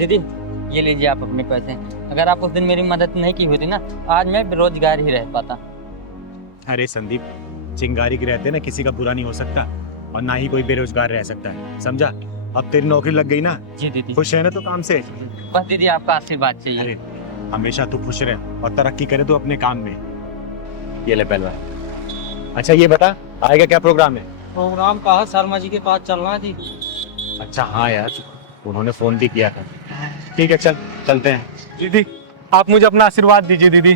दीदी ये लीजिए आप अपने पैसे। अगर आप उस दिन मेरी मदद नहीं की होती ना, आज मैं बेरोजगार ही रह पाता। अरे संदीप, चिंगारी के रहते ना किसी का बुरा नहीं हो सकता और ना ही कोई बेरोजगार रह सकता है, समझा? अब तेरी नौकरी लग गई ना, जी दीदी। खुश है ना तो काम से? बस दीदी आपका आशीर्वाद चाहिए। अरे हमेशा तू खुश रहे और तरक्की करे तो अपने काम में। ये ले पहलवान। अच्छा ये बता, आएगा क्या प्रोग्राम है? प्रोग्राम कहा शर्मा जी के पास चलना थी। अच्छा हाँ यार, उन्होंने फोन भी किया था। ठीक है चल चलते हैं। दीदी आप मुझे अपना आशीर्वाद दीजिए दीदी,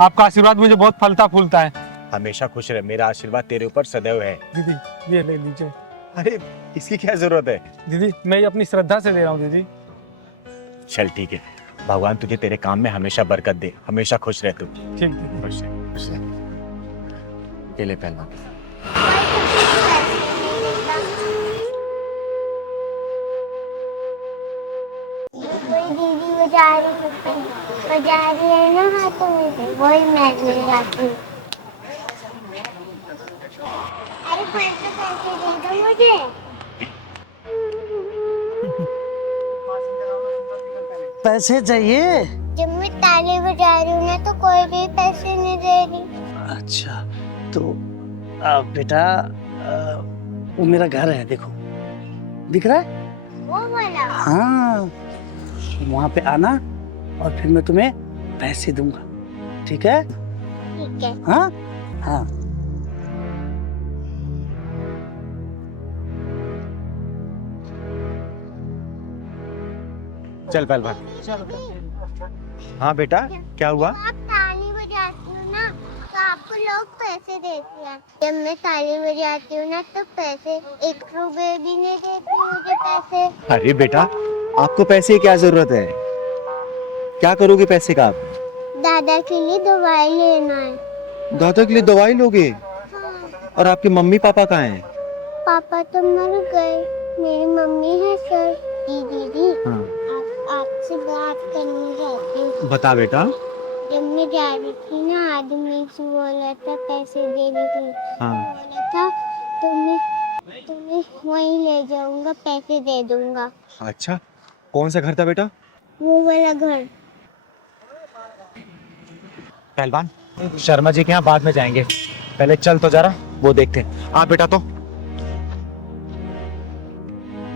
आपका आशीर्वाद मुझे बहुत फलता फूलता है। हमेशा खुश रहे, मेरा आशीर्वाद तेरे ऊपर सदैव है। दीदी ये ले लीजिए। अरे इसकी क्या जरूरत है? दीदी मैं ये अपनी श्रद्धा से दे रहा हूँ दीदी। चल ठीक है, भगवान तुझे तेरे काम में हमेशा बरकत दे, हमेशा खुश रह तू। ठीक दीदी। खुश रह, खुश रह। ये ले पहलवान। दीदी बजा रही है ना हाथों में से, वही मैं ले जाती हूँ। अरे पैसे दे दो मुझे। पैसे चाहिए? जब मैं ताली बजा रही हूँ ना तो कोई भी पैसे नहीं दे रही। अच्छा तो बेटा वो मेरा घर है, देखो दिख रहा है? वो वाला? हाँ वहाँ पे आना और फिर मैं तुम्हें पैसे दूंगा, ठीक है? ठीक है। हाँ हाँ। चल पहलवान। हाँ बेटा क्या हुआ? आप ताली बजाती हो ना तो आपको लोग पैसे देते हैं। जब मैं ताली बजाती हूँ ना तो पैसे 1 रुपए भी नहीं देती मुझे पैसे। अरे बेटा आपको पैसे की क्या जरूरत है? क्या करोगे पैसे का आप? दादा के लिए दवाई लेना है। दादा के लिए दवाई लोगे? हाँ। और आपके मम्मी पापा कहाँ हैं? पापा तो मर गए, मेरी मम्मी है सर। दीदी हाँ। आपसे बात करनी चाहती हूँ। बता बेटा। जब मैं जा रही थी ना आदमी से बोला था पैसे देने के लिए। हाँ। बोला था तुम्हें वहीं ले जाऊंगा, पैसे दे दूंगा। अच्छा कौन सा घर था बेटा? वो वाला घर। पहलवान शर्मा जी के यहाँ बाद में जाएंगे, पहले चल तो जरा वो देखते हैं। हाँ बेटा तो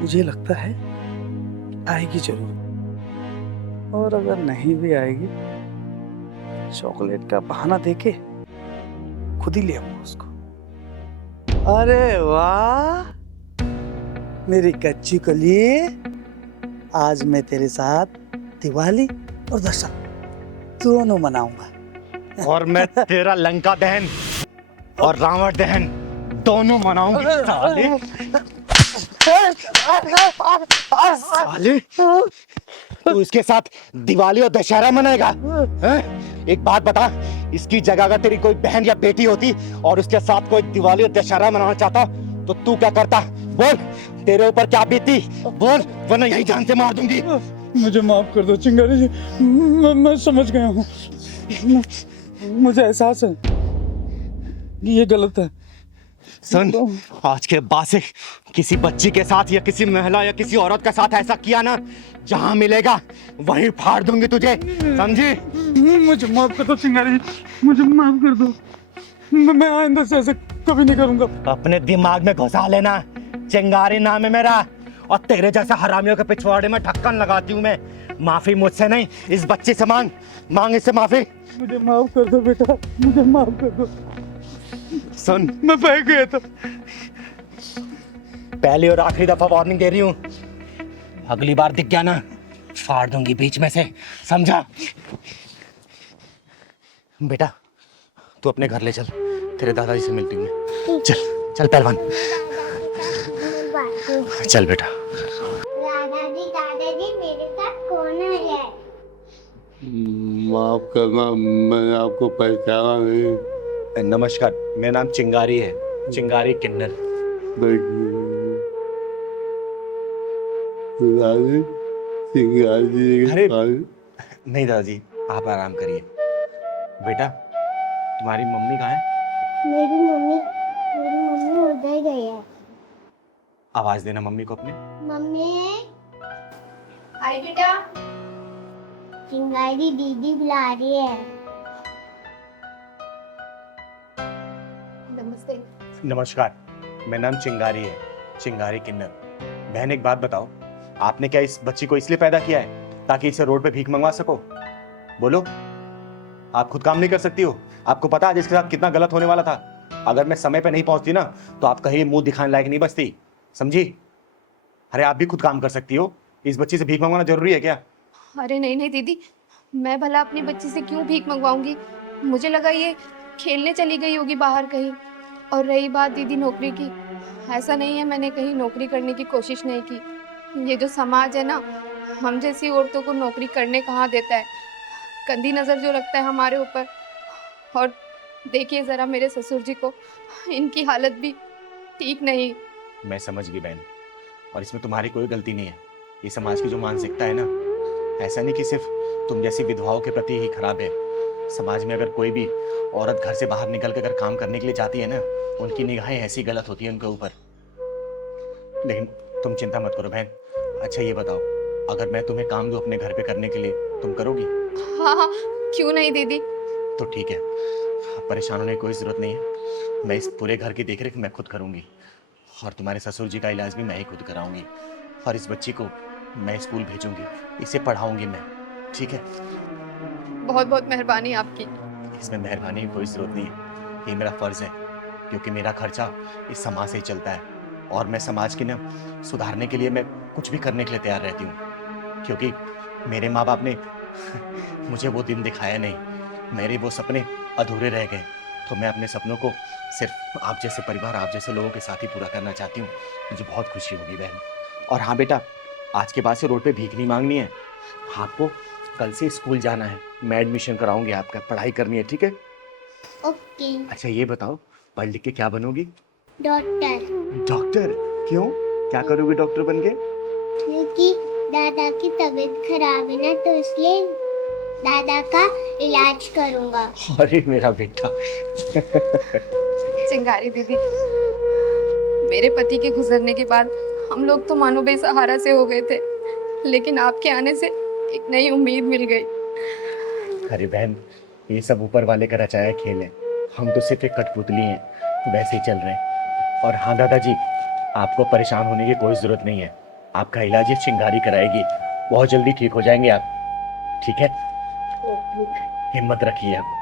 मुझे लगता है आएगी जरूर, और अगर नहीं भी आएगी चॉकलेट का बहाना देके खुद ही ले आऊंगा उसको। अरे वाह मेरी कच्ची कली, आज मैं तेरे साथ दिवाली और दशहरा दोनों मनाऊंगा। और मैं तेरा लंका दहन और रावण दहन दोनों मनाऊंगी। साले तू इसके साथ दिवाली और दशहरा मनाएगा? एक बात बता, इसकी जगह अगर तेरी कोई बहन या बेटी होती और उसके साथ कोई दिवाली और दशहरा मनाना चाहता तो तू क्या करता? बोल, तेरे ऊपर क्या बीती? बोल, वरना यही जान से मार दूंगी। मुझे माफ कर दो चिंगारी जी, मैं समझ गया हूँ, मुझे एहसास है कि ये गलत है। सुन, आज के बाद से किसी बच्ची के साथ या किसी महिला या किसी औरत के साथ ऐसा किया ना, जहां मिलेगा वहीं फाड़ दूंगी तुझे, समझी? मुझे माफ कर दो चिंगारी जी, मुझे माफ कर दो, मैं आइंदा से ऐसे कभी नहीं करूंगा। अपने दिमाग में घुसा लेना, चिंगारी नाम है मेरा, और तेरे जैसे हरामियों के पिछवाड़े में ढक्कन लगाती हूँ मैं। माफी मुझसे नहीं, इस बच्चे से मांग इससे माफी। मुझे माफ कर दो बेटा, मुझे माफ कर दो। सुन, मैं बह गया था। पहली और आखिरी दफा वार्निंग दे रही हूँ, अगली बार दिख गया ना फाड़ दूंगी बीच में से, समझा? बेटा तू अपने घर ले चल, तेरे दादाजी से मिलती हूँ मैं। चल चल पहलवान, चल बेटा। दादाजी मेरे साथ कौन है? माफ करना, मैंने आपको पहचाना नहीं। नमस्कार, मेरा नाम चिंगारी है, चिंगारी किन्नर। अरे नहीं दादाजी, आप आराम करिए। बेटा तुम्हारी मम्मी कहाँ है? मेरी मम्मी उधर गई है। आवाज देना मम्मी को अपने। मम्मी आई बेटा। चिंगारी दीदी बुला रही है। नमस्ते। नमस्कार, मेरा नाम चिंगारी है, चिंगारी किन्नर। बहन एक बात बताओ, आपने क्या इस बच्ची को इसलिए पैदा किया है ताकि इसे रोड पे भीख मंगवा सको? बोलो, आप खुद काम नहीं कर सकती हो? आपको पता है इसके साथ कितना गलत होने वाला था? अगर मैं समय पे नहीं पहुंचती ना तो आप कहीं मुंह दिखाने लायक नहीं बचती, समझी? अरे आप भी खुद काम कर सकती हो, इस बच्ची से भीख मंगवाना जरूरी है क्या? अरे नहीं नहीं दीदी, मैं भला अपनी बच्ची से क्यों भीख मंगवाऊंगी? मुझे लगा ये खेलने चली गई होगी बाहर कहीं। और रही बात दीदी नौकरी की, ऐसा नहीं है मैंने कहीं नौकरी करने की कोशिश नहीं की। ये जो समाज है ना, हम जैसी औरतों को नौकरी करने कहाँ देता है। गंदी नज़र जो रखता है हमारे ऊपर। और देखिए ज़रा मेरे ससुर जी को, इनकी हालत भी ठीक नहीं। मैं समझ गई बहन, और इसमें तुम्हारी कोई गलती नहीं है। ये समाज की जो मानसिकता है ना, ऐसा नहीं कि सिर्फ तुम जैसी विधवाओं के प्रति ही खराब है। समाज में अगर कोई भी औरत घर से बाहर निकल कर अगर काम करने के लिए जाती है ना, उनकी निगाहें ऐसी गलत होती है उनके ऊपर। लेकिन तुम चिंता मत करो बहन। अच्छा ये बताओ, अगर मैं तुम्हें काम दूं अपने घर पे करने के लिए, तुम करोगी? हाँ हाँ, क्यों नहीं दीदी। तो ठीक है, परेशान होने की कोई ज़रूरत नहीं है। मैं इस पूरे घर की देखरेख मैं खुद करूँगी, और तुम्हारे ससुर जी का इलाज भी मैं ही खुद कराऊंगी। और इस बच्ची को मैं स्कूल भेजूंगी, इसे पढ़ाऊंगी मैं, ठीक है? बहुत बहुत मेहरबानी आपकी। इसमें मेहरबानी की कोई ज़रूरत नहीं है, ये मेरा फ़र्ज़ है, क्योंकि मेरा खर्चा इस समाज से ही चलता है। और मैं समाज की ना सुधारने के लिए मैं कुछ भी करने के लिए तैयार रहती हूँ, क्योंकि मेरे माँ बाप ने मुझे वो दिन दिखाया नहीं, मेरे वो सपने अधूरे रह गए। तो मैं अपने सपनों को सिर्फ आप जैसे परिवार, आप जैसे लोगों के साथ ही पूरा करना चाहती हूँ। मुझे बहुत खुशी होगी बहन। और हाँ बेटा, आज के बाद से रोड पे भीख नहीं मांगनी है, आपको कल से स्कूल जाना है। मैं एडमिशन कराऊंगी आपका, पढ़ाई करनी है, ठीक है? ओके। अच्छा ये बताओ, पढ़ लिख के क्या बनोगी? डॉक्टर। डॉक्टर? क्यों, क्या करोगे डॉक्टर बन के? क्योंकि दादा की तबीयत खराब है ना, तो इसलिए दादा का इलाज करूंगा। अरे मेरा बेटा। चिंगारी दीदी, मेरे पति के गुजरने के बाद हम लोग तो मानो बेसहारा से हो गए थे, लेकिन आपके आने से एक नई उम्मीद मिल गई। अरे बहन, ये सब ऊपर वाले का रचाया खेल है, हम तो सिर्फ एक कठपुतली हैं, वैसे ही चल रहे हैं। और हाँ दादाजी, आपको परेशान होने की कोई ज़रूरत नहीं है, आपका इलाज ये चिंगारी कराएगी, बहुत जल्दी ठीक हो जाएंगे आप, ठीक है? हिम्मत रखिए आप।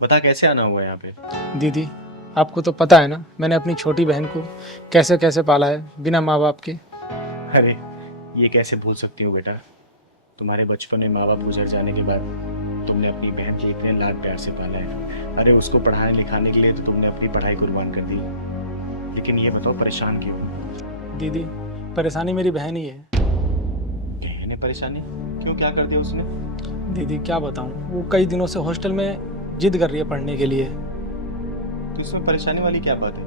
बता कैसे आना हुआ यहाँ पे? दीदी, आपको तो पता है ना, मैंने अपनी छोटी बहन को कैसे कैसे पाला है बिना माँ बाप के। अरे ये कैसे भूल सकती हूँ बेटा, तुम्हारे बचपन में माँ बाप गुजर जाने के बाद तुमने अपनी बहन के इतने लाड प्यार से पाला है। अरे उसको पढ़ाने लिखाने के लिए तो तुमने अपनी पढ़ाई कुर्बान कर दी। लेकिन ये बताओ, परेशान क्यों? दीदी, परेशानी मेरी बहन ही है। बहन है परेशानी? क्यों, क्या कर दिया उसने? दीदी क्या बताऊँ, वो कई दिनों से हॉस्टल में जिद कर रही है पढ़ने के लिए। तो इसमें परेशानी वाली क्या बात है?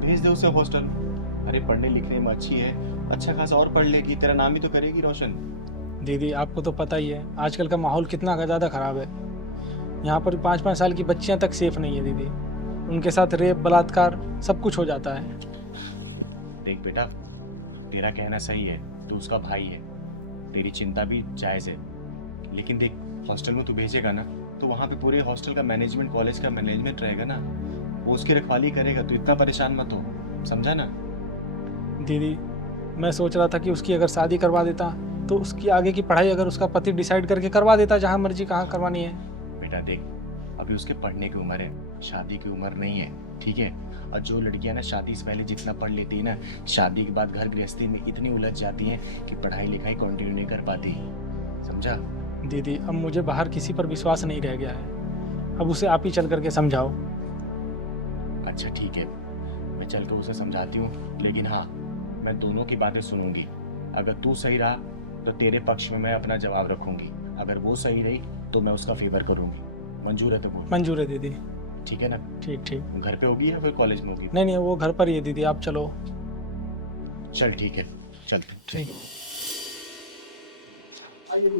भेज दे उसे हॉस्टल। अरे पढ़ने लिखने में अच्छी है, अच्छा खासा और पढ़ लेगी, तेरा नाम ही तो करेगी रोशन। दीदी आपको तो पता ही है आजकल का माहौल कितना ज़्यादा ख़राब है। यहाँ पर 5-5 साल की बच्चियाँ तक सेफ नहीं है दीदी, उनके साथ रेप बलात्कार सब कुछ हो जाता है। देख बेटा, तेरा कहना सही है, तू उसका भाई है, तेरी चिंता भी जायज़ है। लेकिन देख, हॉस्टल में तू भेजेगा ना, तो वहाँ पे पूरे हॉस्टल का मैनेजमेंट, कॉलेज का मैनेजमेंट रहेगा ना, वो उसकी रखवाली करेगा। तू इतना परेशान मत हो, समझा ना? दीदी मैं सोच रहा था कि उसकी अगर शादी करवा देता तो उसकी आगे की पढ़ाई अगर उसका पति डिसाइड करके करवा देता, जहाँ मर्जी कहाँ करवानी है। बेटा देख, अभी उसके पढ़ने की उम्र है, शादी की उम्र नहीं है, ठीक है? और जो लड़कियां ना शादी से पहले जितना पढ़ लेती है ना, शादी के बाद घर गृहस्थी में इतनी उलझ जाती हैं कि पढ़ाई लिखाई कंटिन्यू नहीं कर पाती, समझा? दीदी अब मुझे बाहर किसी पर विश्वास नहीं रह गया है, अब उसे आप ही चल करके समझाओ। अच्छा ठीक है, मैं चल कर उसे समझाती हूँ, लेकिन हाँ, मैं दोनों की बातें सुनूंगी। अगर तू सही रहा तो तेरे पक्ष में मैं अपना जवाब रखूंगी, अगर वो सही रही तो मैं उसका फेवर करूंगी। मंजूर है तो बोल। मंजूर है दीदी। ठीक है ना? ठीक ठीक। घर पे होगी या फिर कॉलेज में होगी? नहीं नहीं, वो घर पर ही है दीदी, आप चलो। चल ठीक है, चल। ठीक। ये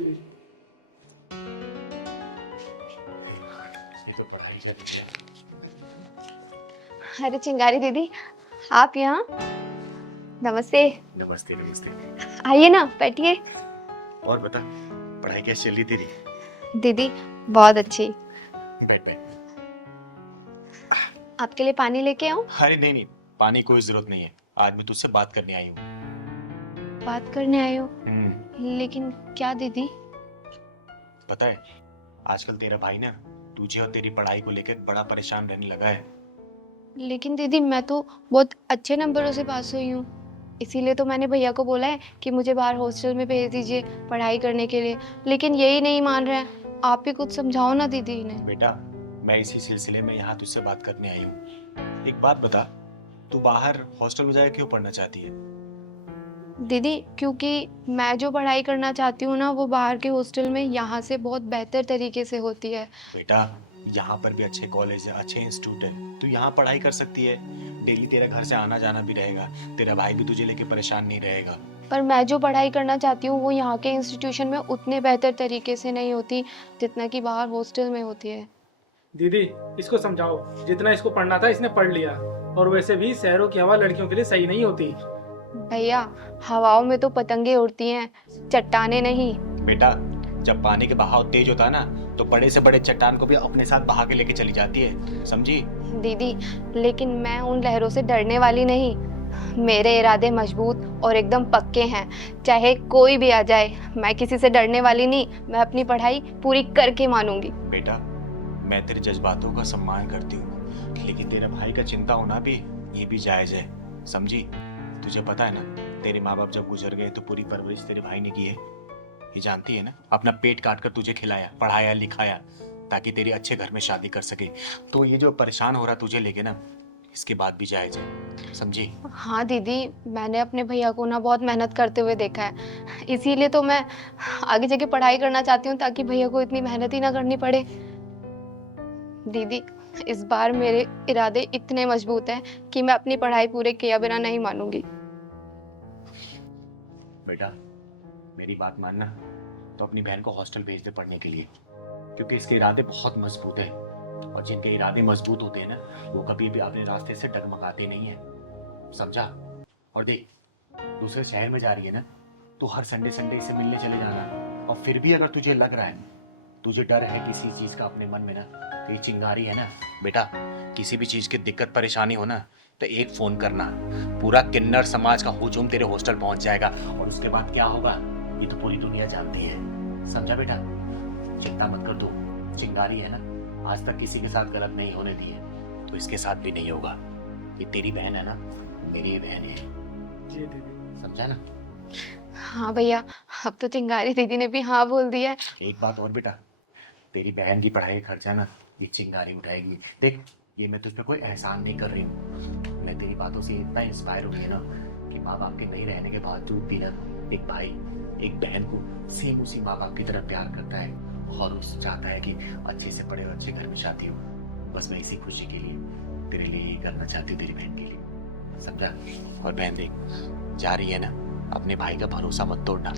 तो पढ़ाई चली है। अरे चिंगारी दीदी, आप यहाँ? नमस्ते। नमस्ते नमस्ते। आइए ना, बैठिए। और बता, पढ़ाई कैसी चल रही तेरी? दीदी बहुत अच्छी। बैठ बैठ। आपके लिए पानी लेके आऊं? अरे नहीं नहीं, पानी की कोई जरूरत नहीं है। आज मैं तुझसे बात करने आई हूँ। बात करने आए हो? लेकिन क्या दीदी? पता है, आजकल तेरा भाई ना तुझे और तेरी पढ़ाई को लेकर बड़ा परेशान रहने लगा है। लेकिन दीदी मैं तो बहुत अच्छे नंबरों से पास हुई हूँ, इसीलिए तो मैंने भैया को बोला है कि मुझे बाहर हॉस्टल में भेज दीजिए पढ़ाई करने के लिए, लेकिन यही नहीं मान रहे हैं। आप ही कुछ समझाओ ना दीदी इन्हें। बेटा, मैं इसी सिलसिले में यहाँ तुझसे बात करने आई हूँ। एक बात बता, तू बाहर हॉस्टल में जाकर क्यों पढ़ना चाहती है? दीदी क्योंकि मैं जो पढ़ाई करना चाहती हूँ ना, वो बाहर के हॉस्टल में यहाँ से बहुत बेहतर तरीके से होती है। बेटा, यहाँ पर भी अच्छे कॉलेज है, अच्छे इंस्टीट्यूट है, तू यहाँ पढ़ाई कर सकती है। डेली तेरा घर से आना जाना भी रहेगा, तेरा भाई भी तुझे लेके परेशान नहीं रहेगा। पर मैं जो पढ़ाई करना चाहती हूँ वो यहाँ के इंस्टीट्यूशन में उतने बेहतर तरीके से नहीं होती जितना कि बाहर हॉस्टल में होती है। दीदी इसको समझाओ, जितना इसको पढ़ना था इसने पढ़ लिया, और वैसे भी शहरों की हवा लड़कियों के लिए सही नहीं होती। भैया, हवाओं में तो पतंगे उड़ती हैं, चट्टाने नहीं। बेटा, जब पानी के बहाव तेज होता है ना, तो बड़े से बड़े चट्टान को भी अपने साथ बहा के लेके चली जाती है, समझी? दीदी लेकिन मैं उन लहरों से डरने वाली नहीं, मेरे इरादे मजबूत और एकदम पक्के हैं। चाहे कोई भी आ जाए, मैं किसी से डरने वाली नहीं, मैं अपनी पढ़ाई पूरी करके मानूंगी। बेटा, मैं तेरे जज्बातों का सम्मान करती हूँ, लेकिन तेरे भाई का चिंता होना भी ये भी जायज है, समझी? तुझे पता है ना, तेरे माँ बाप जब गुजर गए तो पूरी परवरिश तेरे भाई ने की है, ये जानती है ना? अपना पेट काट कर तुझे खिलाया, पढ़ाया, लिखाया, ताकि तेरी अच्छे घर में शादी कर सके। तो ये जो परेशान हो रहा तुझे लेके ना, इसके बाद भी जायज है, समझी? हाँ दीदी, मैंने अपने भैया को ना बहुत मेहनत करते हुए देखा है, इसीलिए तो मैं आगे जाके पढ़ाई करना चाहती हूँ ताकि भैया को इतनी मेहनत ही ना करनी पड़े। दीदी इस बार मेरे इरादे इतने मजबूत हैं कि मैं अपनी पढ़ाई पूरे किए बिना नहीं मानूंगी। बेटा, मेरी बात मानना, तो अपनी बहन को हॉस्टल भेज दे पढ़ने के लिए, क्योंकि इसके इरादे बहुत मजबूत है, और जिनके इरादे मजबूत होते हैं ना, वो कभी भी अपने रास्ते से डगमगाते नहीं है, समझा? और देख, दूसरे शहर में जा रही है ना, तो हर संडे संडे इसे मिलने चले जाना। और फिर भी अगर तुझे लग रहा है, तुझे डर है किसी चीज का अपने मन में ना, कहीं चिंगारी है ना, बेटा किसी भी चीज की दिक्कत परेशानी हो ना, तो एक फोन करना, पूरा किन्नर समाज का हुजूम तेरे हॉस्टल पहुंच जाएगा, और उसके बाद क्या होगा ये तो पूरी दुनिया जानती है, समझा बेटा? चिंता मत कर, तू चिंगारी है ना, आज तक किसी के साथ गलत नहीं होने दी है, तो इसके साथ भी नहीं होगा। ये तेरी बहन है ना, मेरी बहन है, जी दीदी। समझा ना? हाँ भैया, अब तो चिंगारी दीदी ने भी हाँ बोल दिया है। एक बात और बेटा, तेरी बहन की पढ़ाई का खर्चा ना ये चिंगारी उठाएगी। देख, ये मैं तुझ पे कोई एहसान नहीं कर रही हूँ, मैं तेरी बातों से इतना इंस्पायर हो गई ना कि माँ बाप के नहीं रहने के बावजूद भी ना एक भाई एक बहन को सेम उसी माँ बाप की तरह प्यार करता है, और उस चाहता है कि अच्छे से पढ़े और अच्छे घर में शादी हो। बस मैं इसी खुशी के लिए तेरे लिए ये करना चाहती हूँ, तेरी बहन के लिए, समझा? और बहन देख, जा रही है ना, अपने भाई का भरोसा मत तोड़ना,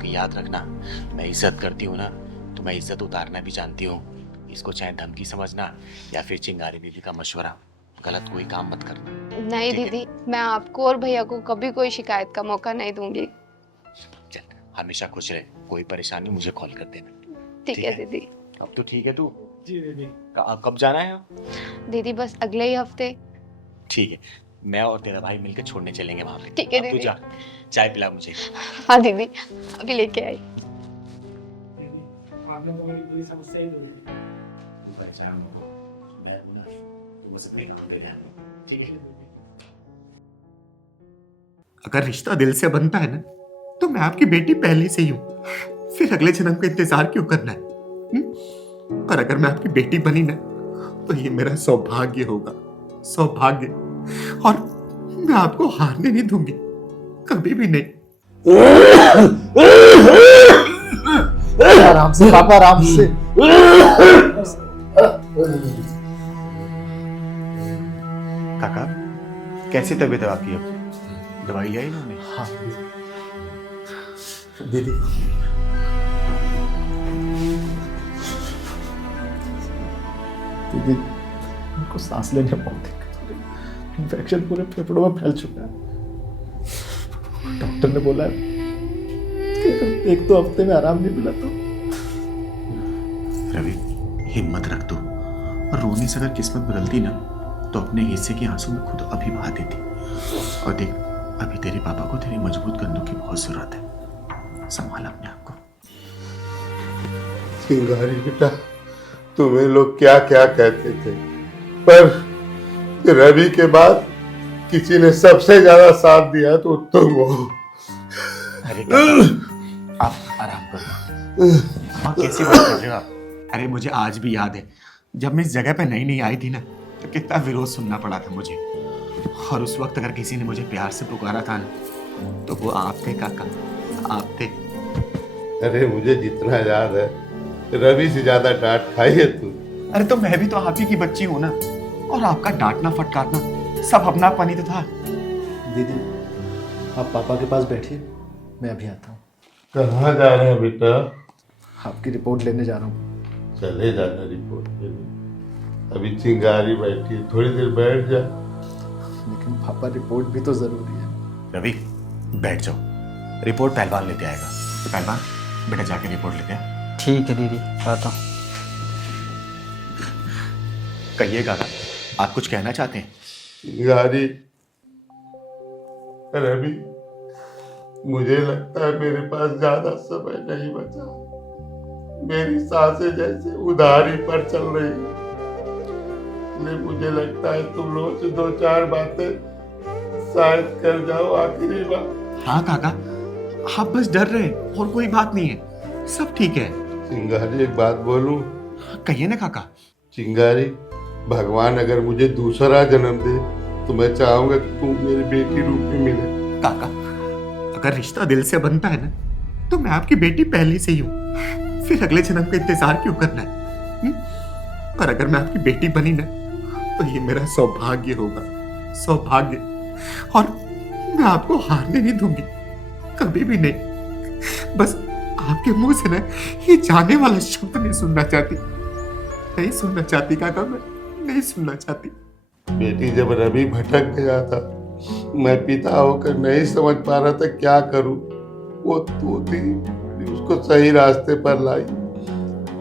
कि याद रखना, मैं इज्जत करती हूँ ना, तो मैं इज्जत उतारना भी जानती हूँ। इसको चाहे धमकी समझना या फिर चिंगारी दीदी का मशवरा, गलत कोई काम मत करना। नहीं ठीक है? दीदी, मैं आपको और भैया को कभी कोई शिकायत का मौका नहीं दूंगी। चल, हमेशा खुश रहे, कोई परेशानी मुझे कॉल कर देना। ठीक है दीदी। अब तो ठीक है तू? जी दीदी। कब जाना है? दीदी बस अगले ही हफ्ते। ठीक है, मैं और तेरा भाई मिलकर छोड़ने चलेंगे वहाँ पे। ठीक है अब तू दीदी। जा, चाय पिला मुझे। हाँ दीदी, अभी लेके आई। आपने तो मेरी पूरी समस्या ही दूर की। तू पहचान हो, मैं हूं ना, तू बस अपने काम पे ध्यान दे, ठीक है? अगर रिश्ता दिल से बनता है ना, तो मैं आपकी बेटी पहले से ही हूं, फिर अगले जन्म का इंतजार क्यों करना है? और अगर मैं आपकी बेटी बनी ना, तो ये मेरा सौभाग्य होगा, सौभाग्य, और मैं आपको हारने नहीं दूंगी, कभी भी नहीं। आराम से पापा, आराम से। काका, कैसी तबीयत है आपकी? अब दवाई लिया इन्होंने? हाँ दीदी, दीदी उनको सांस लेने में बहुत दिक्कत हो रही है, इन्फेक्शन पूरे फेफड़ों में फैल चुका है। डॉक्टर ने बोला है कि अगर 1-2 हफ्ते में आराम नहीं मिला तो। रवि, हिम्मत रख तू। रोने से अगर किस्मत बदलती ना तो अपने हिस्से के आंसू में खुद अभी बहा देती। और देख, अभी तेरे पापा को तेरे मजबूत कंधों की बहुत जरूरत है। संभाल अपने आप को। चिंगारी बेटा, तुम्हें लोग क्या क्या कहते थे, पर रवि के बाद किसी ने सबसे ज्यादा साथ दिया तो तुम हो। अरे आप आराम करो। हाँ, कैसी बात कर रहे हो आप? अरे मुझे आज भी याद है जब मैं इस जगह पे नई नई आई थी ना, तो कितना विरोध सुनना पड़ा था मुझे। और उस वक्त अगर किसी ने मुझे प्यार से पुकारा था ना, तो वो आप थे काका, आप थे। अरे मुझे जितना याद है, रवि से ज्यादा डांट खाई है तू। अरे तो मैं भी तो आप ही की बच्ची हूँ ना, और आपका डांटना फटकारना सब अपनापन ही तो था। दीदी, आप पापा के पास बैठिए, मैं अभी आता हूँ। कहाँ जा रहे हैं बेटा? आपकी रिपोर्ट लेने जा रहा हूँ। चले जाना रिपोर्ट लेने। अभी चिंगारी बैठी है, थोड़ी देर बैठ जा। लेकिन पापा, रिपोर्ट भी तो जरूरी है। रवि, बैठ जाओ, रिपोर्ट पहलवान लेते आएगा। तो पहलवान, बेटा जाके रिपोर्ट लेते हैं। ठीक है दीदी, आता हूँ। कहिए काका, आप कुछ कहना चाहते हैं? चिंगारी, रवि, मुझे लगता है मेरे पास ज्यादा समय नहीं बचा। मेरी सांसें जैसे उधारी पर चल रही है, इसलिए मुझे लगता है तुम लोगों से 2-4 बातें शायद कर जाओ आखिरी बार। हाँ काका, आप बस डर रहे हैं और कोई बात नहीं है, सब ठीक है। चिंगारी, एक बात बोलूं? कहिए ना काका। चिंगारी, भगवान अगर मुझे दूसरा जन्म दे तो मैं चाहूंगा कि तू मेरी बेटी रूप में मिले। काका, अगर रिश्ता दिल से बनता है ना, तो मैं आपकी बेटी पहले से ही हूँ। फिर अगले जन्म का इंतजार क्यों करना है? और अगर मैं आपकी बेटी बनी ना, तो ये मेरा सौभाग्य होगा, सौभाग्य। और मैं आपको हारने नहीं दूंगी, कभी भी नहीं। बस आपके मुंह से ना ये जाने वाला शब्द नहीं सुनना चाहती, नहीं सुनना चाहती काका, मैं नहीं सुनना चाहती। बेटी, जब रवि भटक गया था, मैं पिता होकर नहीं समझ पा रहा था क्या करूं। वो तू थी, उसको सही रास्ते पर लाई,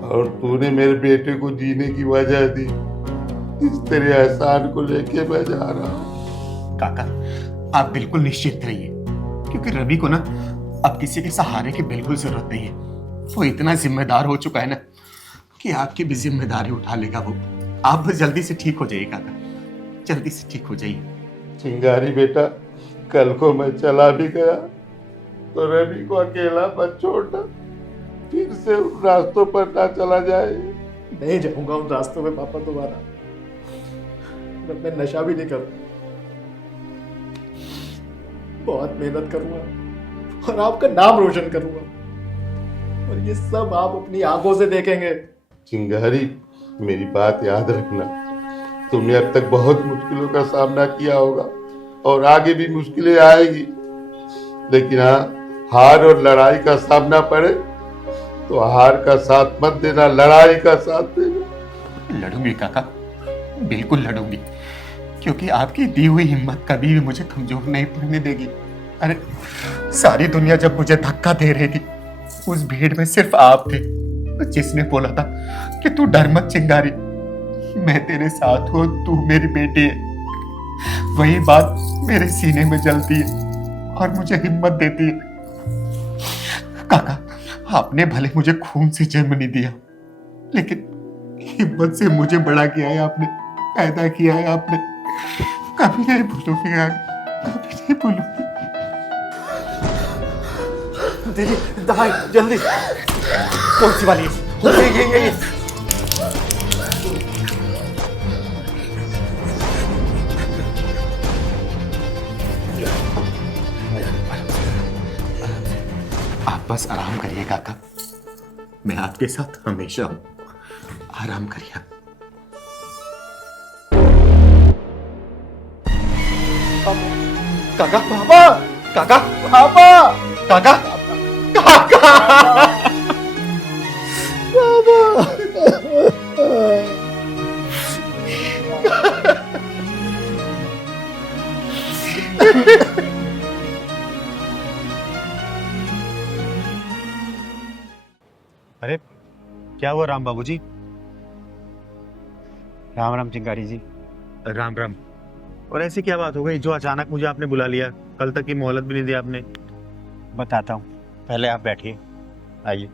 और तूने मेरे बेटे को जीने की वजह दी। इस तेरे एहसान को लेके मैं जा रहा हूँ। काका, आप बिल्कुल निश्चिंत रहिए, क्योंकि रवि को ना अब किसी के सहारे की बिल्कुल जरूरत नहीं है। वो इतना जिम्मेदार हो चुका है ना कि आपकी भी जिम्मेदारी उठा लेगा वो। आप बस जल्दी से ठीक हो जाइए काका, जल्दी से ठीक हो जाइए। चिंगारी बेटा, कल को मैं चला भी गया तो रवि को अकेला मत छोड़ना, फिर से उन रास्तों पर ना चला जाए। नहीं जाऊंगा उन रास्तों में पापा दोबारा। मैं नशा भी नहीं करूंगा, बहुत मेहनत करूंगा और आपका नाम रोशन करूंगा, और ये सब आप अपनी आंखों से देखेंगे। चिंगारी, मेरी बात याद रखना, तुमने अब तक बहुत मुश्किलों का सामना किया होगा और आगे भी मुश्किलें आएगी, लेकिन हाँ, हार और लड़ाई का सामना पड़े तो हार का साथ मत देना, लड़ाई का साथ देना। लड़ूंगी काका, बिल्कुल लड़ूंगी, क्योंकि आपकी दी हुई हिम्मत कभी भी मुझे कमजोर नहीं पड़ने देगी। अरे सारी दुनिया जब मुझे धक्का दे रही थी, उस भीड़ में सिर्फ आप थे जिसने बोला था कि तू डर मत चिंगारी, मैं तेरे साथ हूँ, तू मेरी बेटी है। वही बात मेरे सीने में जलती है और मुझे हिम्मत देती है। काका, आपने भले मुझे खून से जन्म नहीं दिया, लेकिन हिम्मत से मुझे बड़ा किया है आपने, पैदा किया है आपने। कभी नहीं भूलूंगी, कभी नहीं भूलूंगी। दीदी, दवाई जल्दी। कौन सी वाली? ये। आप बस आराम करिए काका, मैं आपके साथ हमेशा हूं। आराम करिए। काका, पापा, काका, पापा, काका, काका, अरे क्या हुआ राम बाबू जी? राम राम चिंगारी जी। राम राम। और ऐसी क्या बात हो गई जो अचानक मुझे आपने बुला लिया? कल तक की मोहलत भी नहीं दी आपने। बताता हूँ, पहले आप बैठिए, आइए।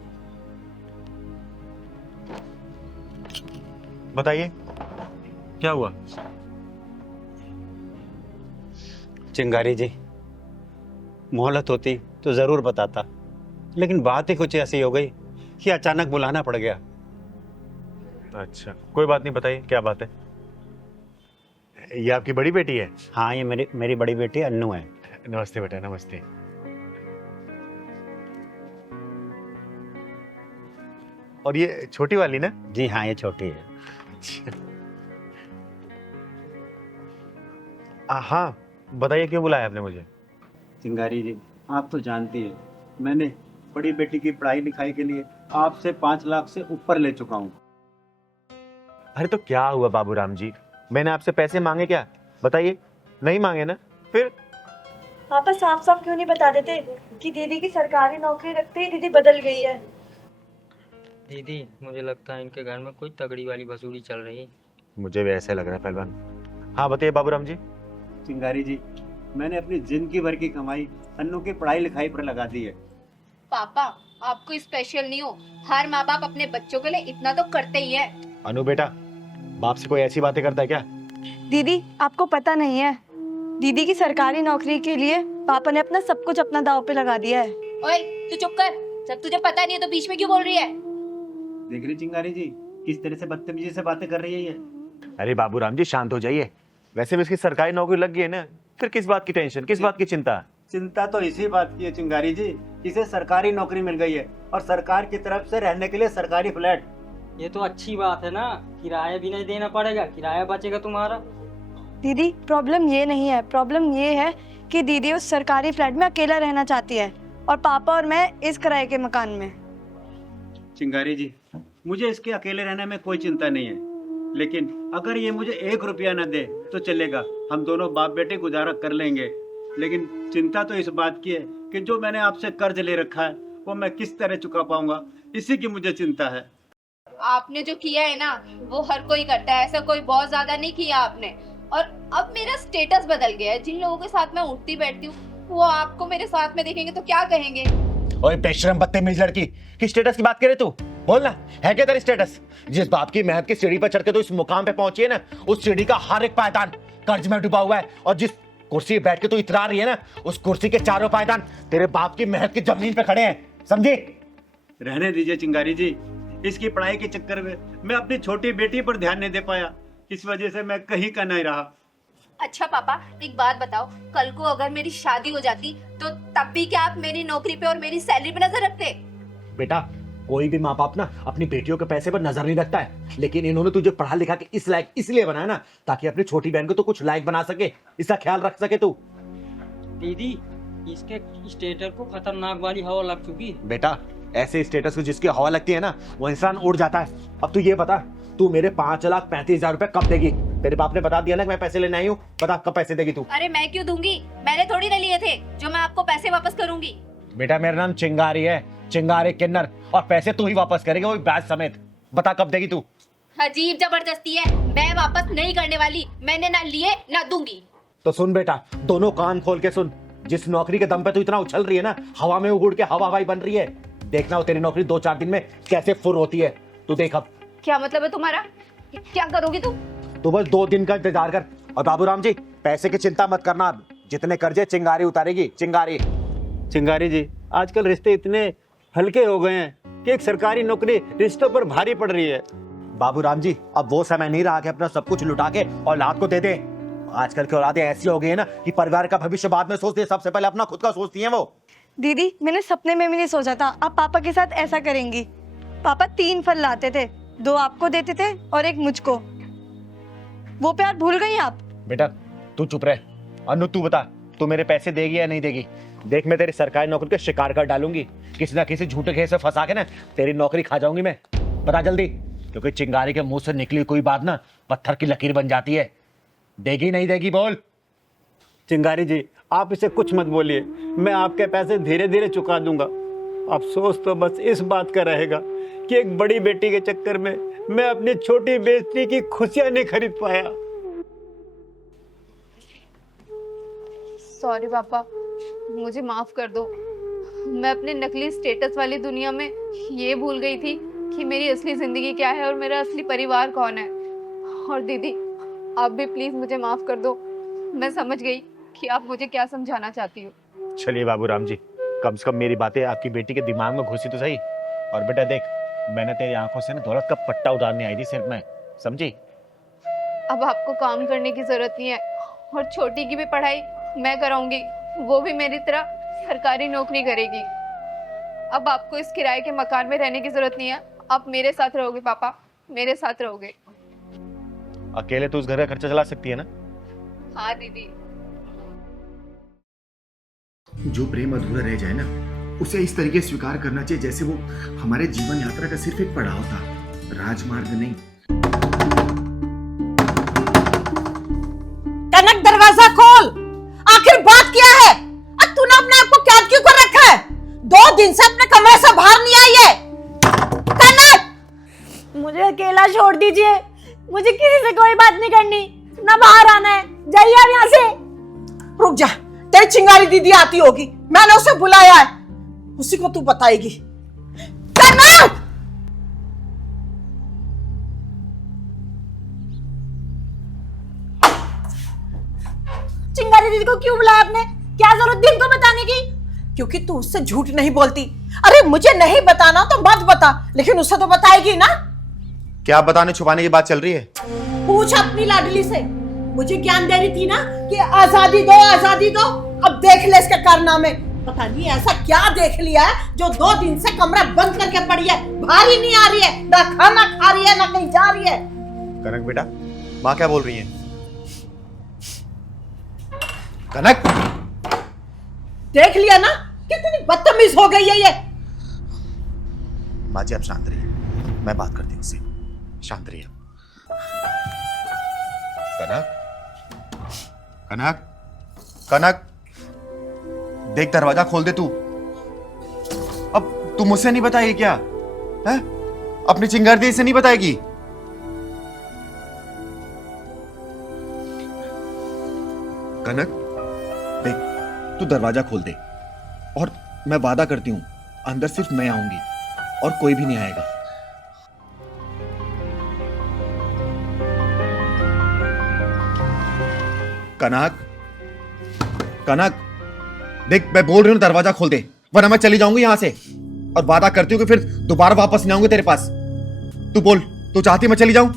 बताइए क्या हुआ? चिंगारी जी, मोहलत होती तो जरूर बताता, लेकिन बात ही कुछ ऐसी हो गई कि अचानक बुलाना पड़ गया। अच्छा, कोई बात नहीं, बताइए क्या बात है। ये आपकी बड़ी बेटी है? हाँ, ये मेरी बड़ी बेटी अन्नू है। नमस्ते बेटा, नमस्ते। और ये छोटी वाली ना? जी हाँ, ये छोटी है। हाँ, बताइए क्यों बुलाया आपने मुझे? चिंगारी जी, आप तो जानती है, मैंने बड़ी बेटी की पढ़ाई लिखाई के लिए आपसे 5 लाख से ऊपर ले चुका हूँ। अरे तो क्या हुआ बाबूराम जी, मैंने आपसे पैसे मांगे क्या? बताइए। नहीं मांगे ना? फिर पापा साफ साफ क्यों नहीं बता देते कि दीदी की सरकारी नौकरी रखते ही दीदी बदल गई है? दीदी, मुझे लगता है इनके घर में कोई तगड़ी वाली भसूड़ी चल रही है। मुझे भी ऐसे लग रहा है पहलवान। हाँ बताइए बाबूराम जी। चिंगारी जी, मैंने अपनी जिंदगी भर की कमाई अन्नू की पढ़ाई लिखाई पर लगा दी है। पापा, आपको स्पेशल नहीं हो, हर माँ बाप अपने बच्चों के लिए इतना तो करते ही है। अनु बेटा, बाप से कोई ऐसी बातें करता है क्या? दीदी, आपको पता नहीं है, दीदी की सरकारी नौकरी के लिए पापा ने अपना सब कुछ अपना दांव पे लगा दिया है। ओए, तू चुप कर। जब तुझे पता नहीं है तो बीच में क्यों बोल रही है? देख रही चिंगारी जी, किस तरह से बदतमीजी से बातें कर रही है ये। अरे बाबूराम जी शांत हो जाइए। वैसे भी इसकी सरकारी नौकरी लग गई है ना, फिर किस बात की टेंशन, किस बात की चिंता? चिंता तो इसी बात की है चिंगारी जी, इसे सरकारी नौकरी मिल गई है और सरकार की तरफ से रहने के लिए सरकारी फ्लैट। ये तो अच्छी बात है ना, किराया भी नहीं देना पड़ेगा, किराया बचेगा तुम्हारा। दीदी, प्रॉब्लम ये नहीं है, प्रॉब्लम ये है कि दीदी उस सरकारी फ्लैट में अकेला रहना चाहती है और पापा और मैं इस किराए के मकान में। चिंगारी जी, मुझे इसके अकेले रहने में कोई चिंता नहीं है, लेकिन अगर ये मुझे 1 रुपया न दे तो चलेगा, हम दोनों बाप बेटे गुजारा कर लेंगे। लेकिन चिंता तो इस बात की है कि जो मैंने आपसे कर्ज ले रखा है वो मैं किस तरह चुका पाऊंगा, इसी की मुझे चिंता है। आपने जो किया है ना, वो हर कोई करता है, ऐसा कोई बहुत ज्यादा नहीं किया आपने। और अब मेरा स्टेटस बदल गया है, जिन लोगों के साथ मैं उठती बैठती हूँ वो आपको मेरे साथ में देखेंगे तो क्या कहेंगे? ओए बेशरम बदतमीज लड़की, किस स्टेटस की बात करे तू? बोल ना, है क्या तेरा स्टेटस? जिस बाप की मेहनत की सीढ़ी पर चढ़ के तो इस मुकाम पे पहुंची है ना, उस सीढ़ी का हर एक पायदान कर्ज में डूबा हुआ है, और जिस कुर्सी पे बैठ के तू इतरा रही है ना, उस कुर्सी के चारों पायदान तेरे बाप की मेहनत की जमीन पे खड़े हैं, समझी? रहने दीजिए चिंगारी जी, इसकी पढ़ाई के चक्कर में मैं अपनी छोटी बेटी पर ध्यान नहीं दे पाया, इस वजह से मैं कहीं का नहीं रहा। अच्छा पापा, एक बात बताओ, कल को अगर मेरी शादी हो जाती तो तब भी क्या आप मेरी नौकरी पे और मेरी सैलरी पे नजर रखते? बेटा, कोई भी माँ बाप ना अपनी बेटियों के पैसे पर नजर नहीं रखता है, लेकिन इन्होंने तुझे पढ़ा लिखा के इस लायक इसलिए बनाया ना, ताकि अपनी छोटी बहन को तो कुछ लायक बना सके, इसका ख्याल रख सके तू। दीदी, इसके स्टेटस को खतरनाक वाली हवा लग चुकी है। बेटा, ऐसे स्टेटस को जिसकी हवा लगती है ना, वो इंसान उड़ जाता है। अब तू ये बता, तू मेरे 5,35,000 रुपए कब देगी? तेरे बाप ने बता दिया ना कि मैं पैसे लेने आई हूँ, बता कब पैसे देगी तू? अरे मैं क्यों दूंगी, मैंने थोड़ी ना लिए थे जो मैं आपको पैसे वापस करूंगी। बेटा, मेरा नाम चिंगारी है, चिंगारी किन्नर, और पैसे तू ही वापस करेगा, वो ब्याज समेत। बता कब देगी तू? अजीब जबरदस्ती है, मैं वापस नहीं करने वाली, मैंने ना लिए ना दूंगी। तो सुन बेटा, दोनों कान खोल के सुन, जिस नौकरी के दम पे तू इतना उछल रही है ना, हवा में उड़ के हवा हवाई बन रही है, देखना वो तेरी नौकरी 2-4 दिन में कैसे फुर होती है, तू देख। अब क्या मतलब है तुम्हारा? क्या करोगी तुम? तू बस 2 दिन का इंतजार कर। और बाबूराम जी, पैसे की चिंता मत करना, अब जितने कर्जे चिंगारी उतारेगी, चिंगारी। चिंगारी जी, आजकल रिश्ते इतने हल्के हो गए हैं कि एक सरकारी नौकरी रिश्तों पर भारी पड़ रही है। बाबूराम जी, अब वो समय नहीं रहा कि अपना सब कुछ लुटा के औलाद को दे दे। आजकल की औलादें ऐसी हो गई है ना कि परिवार का भविष्य बाद में सोचती है, सबसे पहले अपना खुद का सोचती हैं वो। दीदी, मैंने सपने में भी नहीं सोचा था आप पापा के साथ ऐसा करेंगी। पापा 3 फल लाते थे, 2 आपको देते थे और 1 मुझको। वो प्यार भूल गई आप? बेटा तू चुप रह। अनु तू बता, तू मेरे पैसे देगी या नहीं देगी? देख, मैं तेरी सरकारी नौकरी के शिकार कर डालूंगी, किसी ना किसी झूठे खेस से फंसा के ना तेरी नौकरी खा जाऊंगी मैं। बता जल्दी, क्योंकि चिंगारी के मुंह से निकली कोई बात ना पत्थर की लकीर बन जाती है। देगी नहीं देगी बोल? चिंगारी जी, आप इसे कुछ मत बोलिए, मैं आपके पैसे धीरे धीरे चुका दूंगा। अफसोस तो बस इस बात का रहेगा कि एक बड़ी बेटी के चक्कर में मैं अपनी छोटी बेटी की खुशियां नहीं खरीद पाया। सॉरी पापा, मुझे माफ कर दो। मैं अपने नकली स्टेटस वाली दुनिया में ये भूल गई थी कि मेरी असली जिंदगी क्या है और मेरा असली परिवार कौन है। और दीदी, आप भी प्लीज मुझे माफ कर दो। मैं समझ गई कि आप मुझे क्या समझाना चाहती हो। चलिए बाबूराम जी, कम से कम मेरी बातें आपकी बेटी के दिमाग में घुसी तो सही। और बेटा देख, मैंने तेरी आंखों से ना दौलत का पट्टा उतारने आई थी सिर्फ मैं, समझी? अब आपको काम करने की जरूरत नहीं है और छोटी की भी पढ़ाई मैं कराऊंगी, वो भी मेरी तरह सरकारी नौकरी करेगी। अब आपको इस किराए के मकान में रहने की जरूरत नहीं है, आप मेरे साथ रहोगे पापा, मेरे साथ रहोगे। अकेले तो उस घर का खर्चा चला सकती है ना? हाँ दीदी। जो प्रेम अधूरा रह जाए ना, उसे इस तरीके स्वीकार करना चाहिए जैसे वो हमारे जीवन यात्रा का सिर्फ एक पड़ाव था, राजमार्ग नहीं। कनक, दरवाजा खोल। आखिर बात क्या है? तूने अपने आप को कैद क्यों कर रखा है? 2 दिन से अपने कमरे से बाहर नहीं आई है। कनक, मुझे अकेला छोड़ दीजिए, मुझे किसी से कोई बात नहीं करनी, ना बाहर आना है, जाइए आप यहाँ से। रुक जा, तेरी चिंगारी दीदी आती होगी, मैंने उसे बुलाया है, उसी को तू बताएगी। कनक! चिंगारी दीदी को क्यों बुलाया आपने? क्या जरूरत थी उनको बताने की? क्योंकि तू उससे झूठ नहीं बोलती। अरे मुझे नहीं बताना तो मत बता, लेकिन उसे तो बताएगी ना। क्या बताने छुपाने की बात चल रही है? पूछ अपनी लाडली से। मुझे ज्ञान दे रही थी ना कि आजादी दो, आजादी दो। अब देख ले इसके कारनामे। पता नहीं ऐसा क्या देख लिया है जो 2 दिन से कमरा बंद करके पड़ी है, बाहर ही नहीं आ रही है, ना खाना खा रही है, ना कहीं जा रही है। कनक बेटा, माँ क्या बोल रही है? कनक, देख लिया ना कितनी बदतमीज हो गई है ये। माँ जी आप शांत रहिए, मैं बात करती हूँ उससे, शांत रहिए। कनक, कनक, कनक, देख दरवाजा खोल दे तू। अब तू मुझसे नहीं बताएगी क्या? है? अपनी चिंगारी से नहीं बताएगी? कनक देख, तू दरवाजा खोल दे और मैं वादा करती हूं अंदर सिर्फ मैं आऊंगी और कोई भी नहीं आएगा। कनक, कनक देख, मैं बोल रही हूं दरवाजा खोल दे, वरना मैं चली जाऊंगी यहां से और वादा करती हूं कि फिर दोबारा वापस नहीं आऊंगी तेरे पास। तू बोल, तू चाहती मैं चली जाऊं?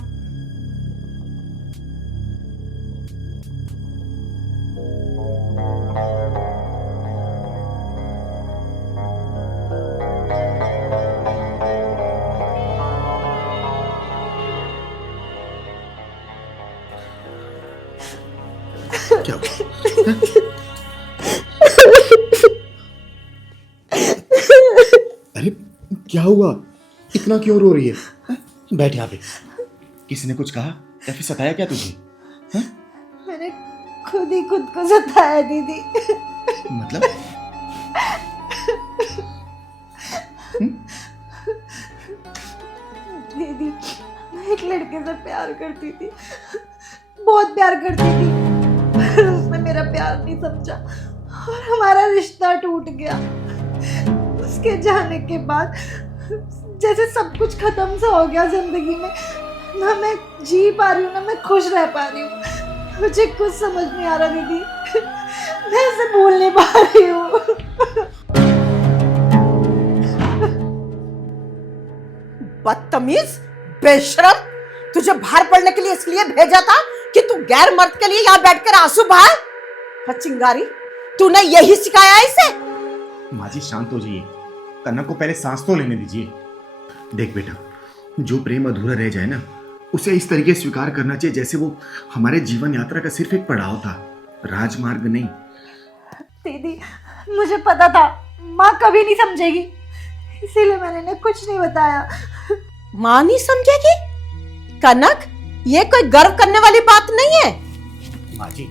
क्या अरे क्या हुआ? इतना क्यों रो रही है? बैठ यहाँ पे। किसी ने कुछ कहा या फिर सताया क्या तुझे? मैंने खुद ही खुद को सताया दीदी। मतलब? दीदी, मैं एक लड़के से प्यार करती थी, बहुत प्यार करती थी, पर उसने मेरा प्यार नहीं समझा और हमारा रिश्ता टूट गया। उसके जाने के बाद जैसे सब कुछ खत्म सा हो गया जिंदगी में। ना मैं जी पा रही हूँ, ना मैं खुश रह पा रही हूँ। मुझे कुछ समझ नहीं आ रहा दीदी, मैं इसे भूल नहीं पा रही हूँ। बदतमीज, बेशरम, तुझे बाहर पढ़ने के लिए इसलिए भेजा था कि तू गैर मर्द के लिए यहाँ बैठकर आंसू बहाए। चिंगारी, तूने यही सिखाया है इसे? माँ जी शांत हो जाइए, कनक को पहले सांस तो लेने दीजिए। देख बेटा, जो प्रेम अधूरा रह जाए ना, उसे इस तरीके स्वीकार करना चाहिए जैसे वो हमारे जीवन यात्रा का सिर्फ एक पड़ाव था, राजमार्ग नहीं। दीदी, मुझे पता था माँ कभी नहीं समझेगी, इसीलिए मैंने इन्हें कुछ नहीं बताया। माँ नहीं समझेगी? कनक, ये कोई गर्व करने वाली बात नहीं है। माँ जी,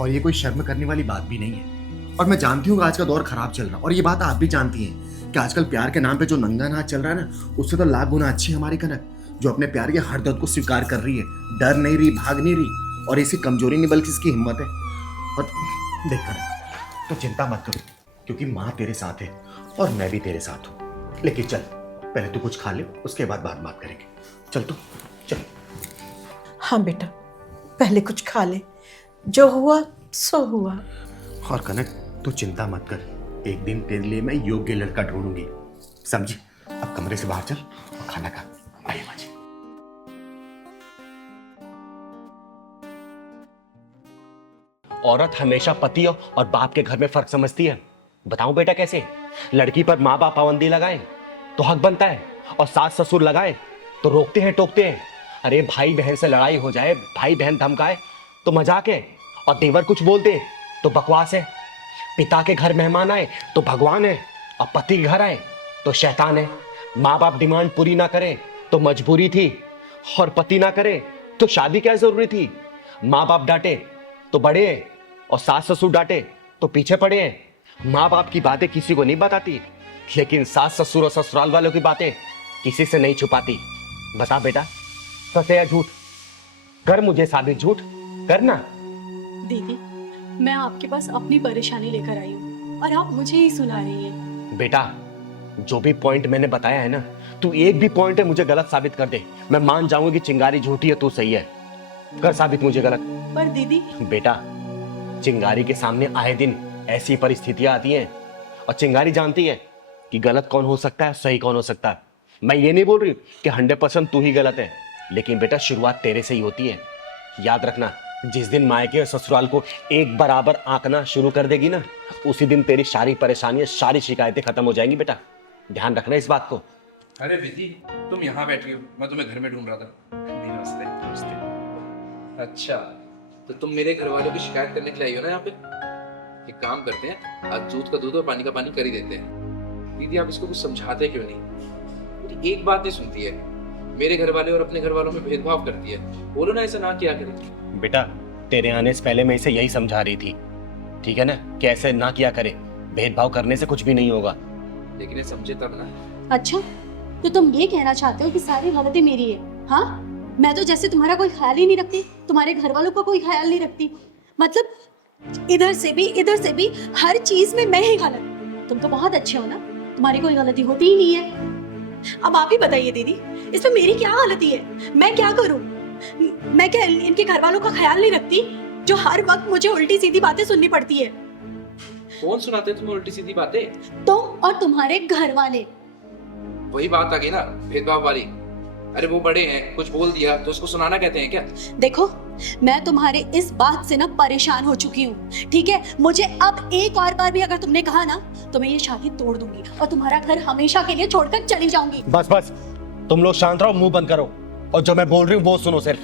और ये कोई शर्म करने वाली बात भी नहीं है। और मैं जानती हूँ आज का दौर खराब चल रहा, और ये बात आप भी जानती हैं कि आजकल प्यार के नाम पे जो नंगा नाच चल रहा है ना, उससे तो लाख गुना अच्छी हमारी कनक, जो अपने प्यार के हर दर्द को स्वीकार कर रही है, डर नहीं रही, भाग नहीं रही, और इसकी कमजोरी नहीं बल्कि इसकी हिम्मत है। और देख कनक, तो चिंता मत करो, क्योंकि माँ तेरे साथ है और मैं भी तेरे साथ हूँ। लेकिन चल, पहले तू कुछ खा ले, उसके बाद बात करेंगे। चल तो चल। हाँ बेटा, पहले कुछ खा ले, जो हुआ सो हुआ। और कनक, तू चिंता मत कर, एक दिन तेरे लिए मैं योग्य लड़का ढूंढूंगी, समझी? अब कमरे से बाहर चल और खाना खा। आइए माँ जी। औरत हमेशा पति और बाप के घर में फर्क समझती है। बताऊं बेटा कैसे? लड़की पर माँ बाप पाबंदी लगाए तो हक बनता है, और सास ससुर लगाए तो रोकते हैं, टोकते हैं। अरे भाई बहन से लड़ाई हो जाए, भाई बहन धमकाए तो मजाक है, और देवर कुछ बोल दे तो बकवास है। पिता के घर मेहमान आए तो भगवान है, और पति के घर आए तो शैतान है। माँ बाप डिमांड पूरी ना करे तो मजबूरी थी, और पति ना करे तो शादी क्या जरूरी थी। माँ बाप डांटे तो बड़े हैं, और सास ससुर डांटे तो पीछे पड़े हैं। माँ बाप की बातें किसी को नहीं बताती, लेकिन सास ससुर और ससुराल वालों की बातें किसी से नहीं छुपाती। बता बेटा, सच है या झूठ? कर मुझे साबित, झूठ करना। दीदी, मैं आपके पास अपनी परेशानी लेकर आई हूँ और आप मुझे ही सुना रही हैं। बेटा, जो भी पॉइंट मैंने बताया है ना, तू एक भी पॉइंट है मुझे गलत साबित कर दे, मैं मान जाऊंगी कि चिंगारी झूठी है, तू सही है। कर साबित मुझे गलत। पर दीदी, बेटा, चिंगारी के सामने आए दिन ऐसी परिस्थितियां आती हैं, और चिंगारी जानती है कि गलत कौन हो सकता है, सही कौन हो सकता है। मैं ये नहीं बोल रही कि 100% तू ही गलत है, लेकिन बेटा शुरुआत तेरे से ही होती है। याद रखना, जिस दिन मायके और ससुराल को एक बराबर आंकना शुरू कर देगी ना, उसी दिन तेरी सारी परेशानियां, सारी शिकायतें खत्म हो जाएंगी। बेटा ध्यान रखना इस बात को। अरे विधि, तुम यहाँ बैठी हो, मैं तुम्हें घर में ढूंढ रहा था। नमस्ते। नमस्ते। अच्छा, तो तुम मेरे घर वालों की शिकायत करने के लिए आई हो ना यहाँ पे? एक काम करते हैं, आज दूध का दूध और पानी का पानी कर ही देते हैं। दीदी, आप इसको कुछ समझाते क्यों नहीं? मेरी एक बात नहीं सुनती है, मेरे घर वाले और अपने घर वालों में भेदभाव करती है। बोलो ना ऐसा ना किया करे। बेटा, तेरे आने से पहले मैं इसे यही समझा रही थी, ठीक है ना, कि ऐसे ना किया करे, भेदभाव करने से कुछ भी नहीं होगा। लेकिन ये समझे तब ना। अच्छा, तो तुम ये कहना चाहते हो कि सारी गलती मेरी है? हाँ, मैं तो जैसे तुम्हारा कोई ख्याल ही नहीं रखती, तुम्हारे घर वालों का कोई ख्याल नहीं रखती। मतलब इधर से भी हर चीज में मैं ही गलत। तुम तो बहुत अच्छे हो ना, तुम्हारी कोई गलती होती ही नहीं है। अब आप ही बताइए दीदी, इसमें मेरी क्या गलती है? मैं क्या करूं? मैं क्या इनके घर वालों का ख्याल नहीं रखती, जो हर वक्त मुझे उल्टी सीधी बातें सुननी पड़ती है? कौन सुनाते तुम्हें उल्टी सीधी बातें? तुम और तुम्हारे घर वाले। वही बात आ गई ना, भेदभाव वाली। अरे वो बड़े हैं, कुछ बोल दिया तो उसको सुनाना कहते हैं क्या? देखो, मैं तुम्हारे इस बात से ना परेशान हो चुकी हूँ, ठीक है? मुझे अब एक और बार भी अगर तुमने कहा ना, तो मैं ये शादी तोड़ दूंगी और तुम्हारा घर हमेशा के लिए छोड़कर चली जाऊंगी। बस बस, तुम लोग शांत रहो, मुंह बंद करो, और जो मैं बोल रही हूँ वो सुनो सिर्फ,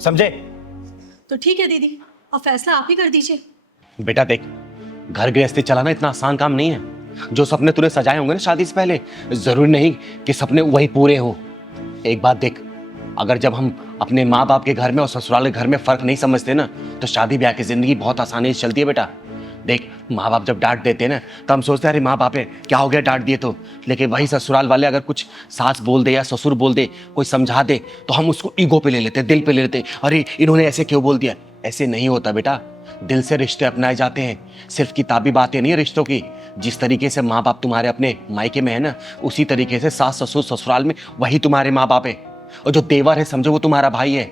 समझे? तो ठीक है दीदी, अब फैसला आप ही कर दीजिए। बेटा देख, घर गृहस्थी चलाना इतना आसान काम नहीं है। जो सपने तूने सजाए होंगे ना शादी से पहले, जरूरी नहीं कि सपने वही पूरे हो। एक बात देख, अगर जब हम अपने माँ बाप के घर में और ससुराल के घर में फर्क नहीं समझते ना, तो शादी ब्याह की जिंदगी बहुत आसानी से चलती है। बेटा देख, माँ बाप जब डांट देते हैं ना, तो हम सोचते हैं अरे माँ बाप है, क्या हो गया डांट दिए तो। लेकिन वही ससुराल वाले अगर कुछ सास बोल दे या ससुर बोल दे, कोई समझा दे, तो हम उसको ईगो पे ले लेते हैं, दिल पे ले लेते हैं, अरे इन्होंने ऐसे क्यों बोल दिया। ऐसे नहीं होता बेटा, दिल से रिश्ते अपनाए जाते हैं, सिर्फ किताबी बातें नहीं है रिश्तों की। जिस तरीके से माँ बाप तुम्हारे अपने मायके में है ना, उसी तरीके से सास ससुर ससुराल में वही तुम्हारे माँ बाप है। और जो देवर है समझो वो तुम्हारा भाई है।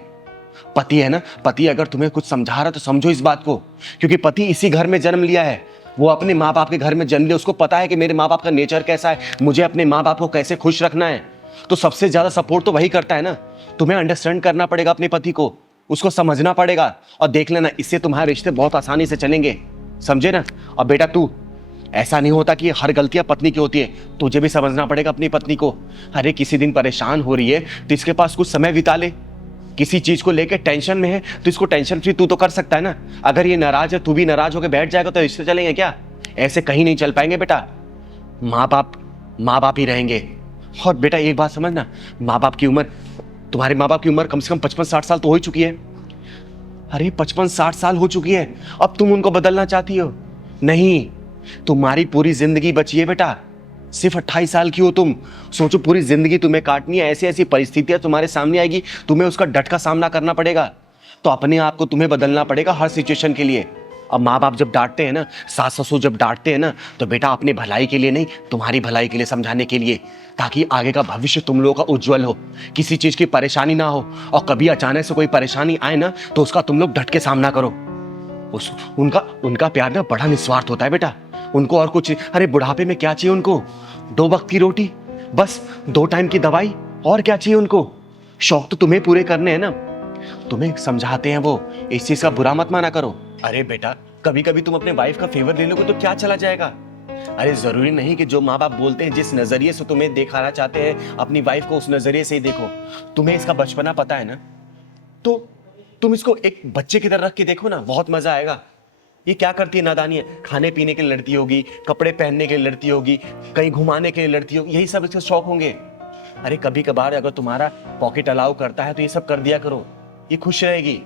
पति है ना, पति अगर तुम्हें कुछ समझा रहा है तो समझो इस बात को, क्योंकि पति इसी घर में जन्म लिया है, वो अपने माँ बाप के घर में जन्म लिया, उसको पता है कि मेरे माँ बाप का नेचर कैसा है, मुझे अपने माँ बाप को कैसे खुश रखना है। तो सबसे ज्यादा सपोर्ट तो वही करता है ना। तुम्हें अंडरस्टैंड करना पड़ेगा अपने पति को, उसको समझना पड़ेगा, और देख लेना इससे तुम्हारे रिश्ते बहुत आसानी से चलेंगे, समझे ना? और बेटा तू, ऐसा नहीं होता कि हर गलतियां पत्नी की होती है, तुझे भी समझना पड़ेगा अपनी पत्नी को। अरे किसी दिन परेशान हो रही है तो इसके पास कुछ समय बिता ले, किसी चीज को लेकर टेंशन में है तो इसको टेंशन फ्री तू तो कर सकता है ना। अगर ये नाराज है, तू भी नाराज होकर बैठ जाएगा तो रिश्ते चलेंगे क्या? ऐसे कहीं नहीं चल पाएंगे बेटा। माँ बाप ही रहेंगे। और बेटा एक बात समझना, माँ बाप की उम्र, तुम्हारे माँ बाप की उम्र कम से कम 55-60 साल तो हो ही चुकी है। अरे 55-60 साल हो चुकी है, अब तुम उनको बदलना चाहती हो? नहीं, तुम्हारी पूरी जिंदगी बची है बेटा, सिर्फ 28 साल की हो तुम। सोचो पूरी जिंदगी तुम्हें काटनी है, ऐसी ऐसी परिस्थितियां तुम्हारे सामने आएगी, तुम्हें उसका डट का सामना करना पड़ेगा। तो अपने आप को तुम्हें बदलना पड़ेगा हर सिचुएशन के लिए। अब माँ बाप जब डांटते हैं ना, सास ससुर जब डांटते हैं ना, तो बेटा अपनी भलाई के लिए नहीं, तुम्हारी भलाई के लिए समझाने के लिए, ताकि आगे का भविष्य तुम लोगों का उज्जवल हो, किसी चीज की परेशानी ना हो। और कभी अचानक से कोई परेशानी आए ना, तो उसका तुम लोग डट के सामना करो। उनका प्यार ना बड़ा निस्वार्थ होता है बेटा। उनको और कुछ, अरे बुढ़ापे में क्या चाहिए उनको? 2 वक्त की रोटी, बस 2 टाइम की दवाई, और क्या चाहिए उनको? शौक तो तुम्हें पूरे करने हैं ना। तुम्हें समझाते हैं वो, इस चीज का बुरा मत माना करो। अरे बेटा, कभी कभी तुम अपने वाइफ का फेवर ले लोगे तो क्या चला जाएगा? अरे जरूरी नहीं कि जो माँ बाप बोलते हैं, जिस नजरिए से तुम्हें दिखाना चाहते हैं अपनी वाइफ को, उस नजरिए से ही देखो। तुम्हें इसका बचपना पता है ना, तो तुम इसको एक बच्चे की तरह रख के देखो ना, बहुत मजा आएगा। ये क्या करती है नादानी है, खाने पीने के लिए लड़ती होगी, कपड़े पहनने के लिए लड़ती होगी, कहीं घुमाने के लिए लड़ती होगी, यही सब इसके शौक होंगे। अरे कभी कभार अगर तुम्हारा पॉकेट अलाउ करता है तो ये सब कर दिया करो, ये खुश रहेगी।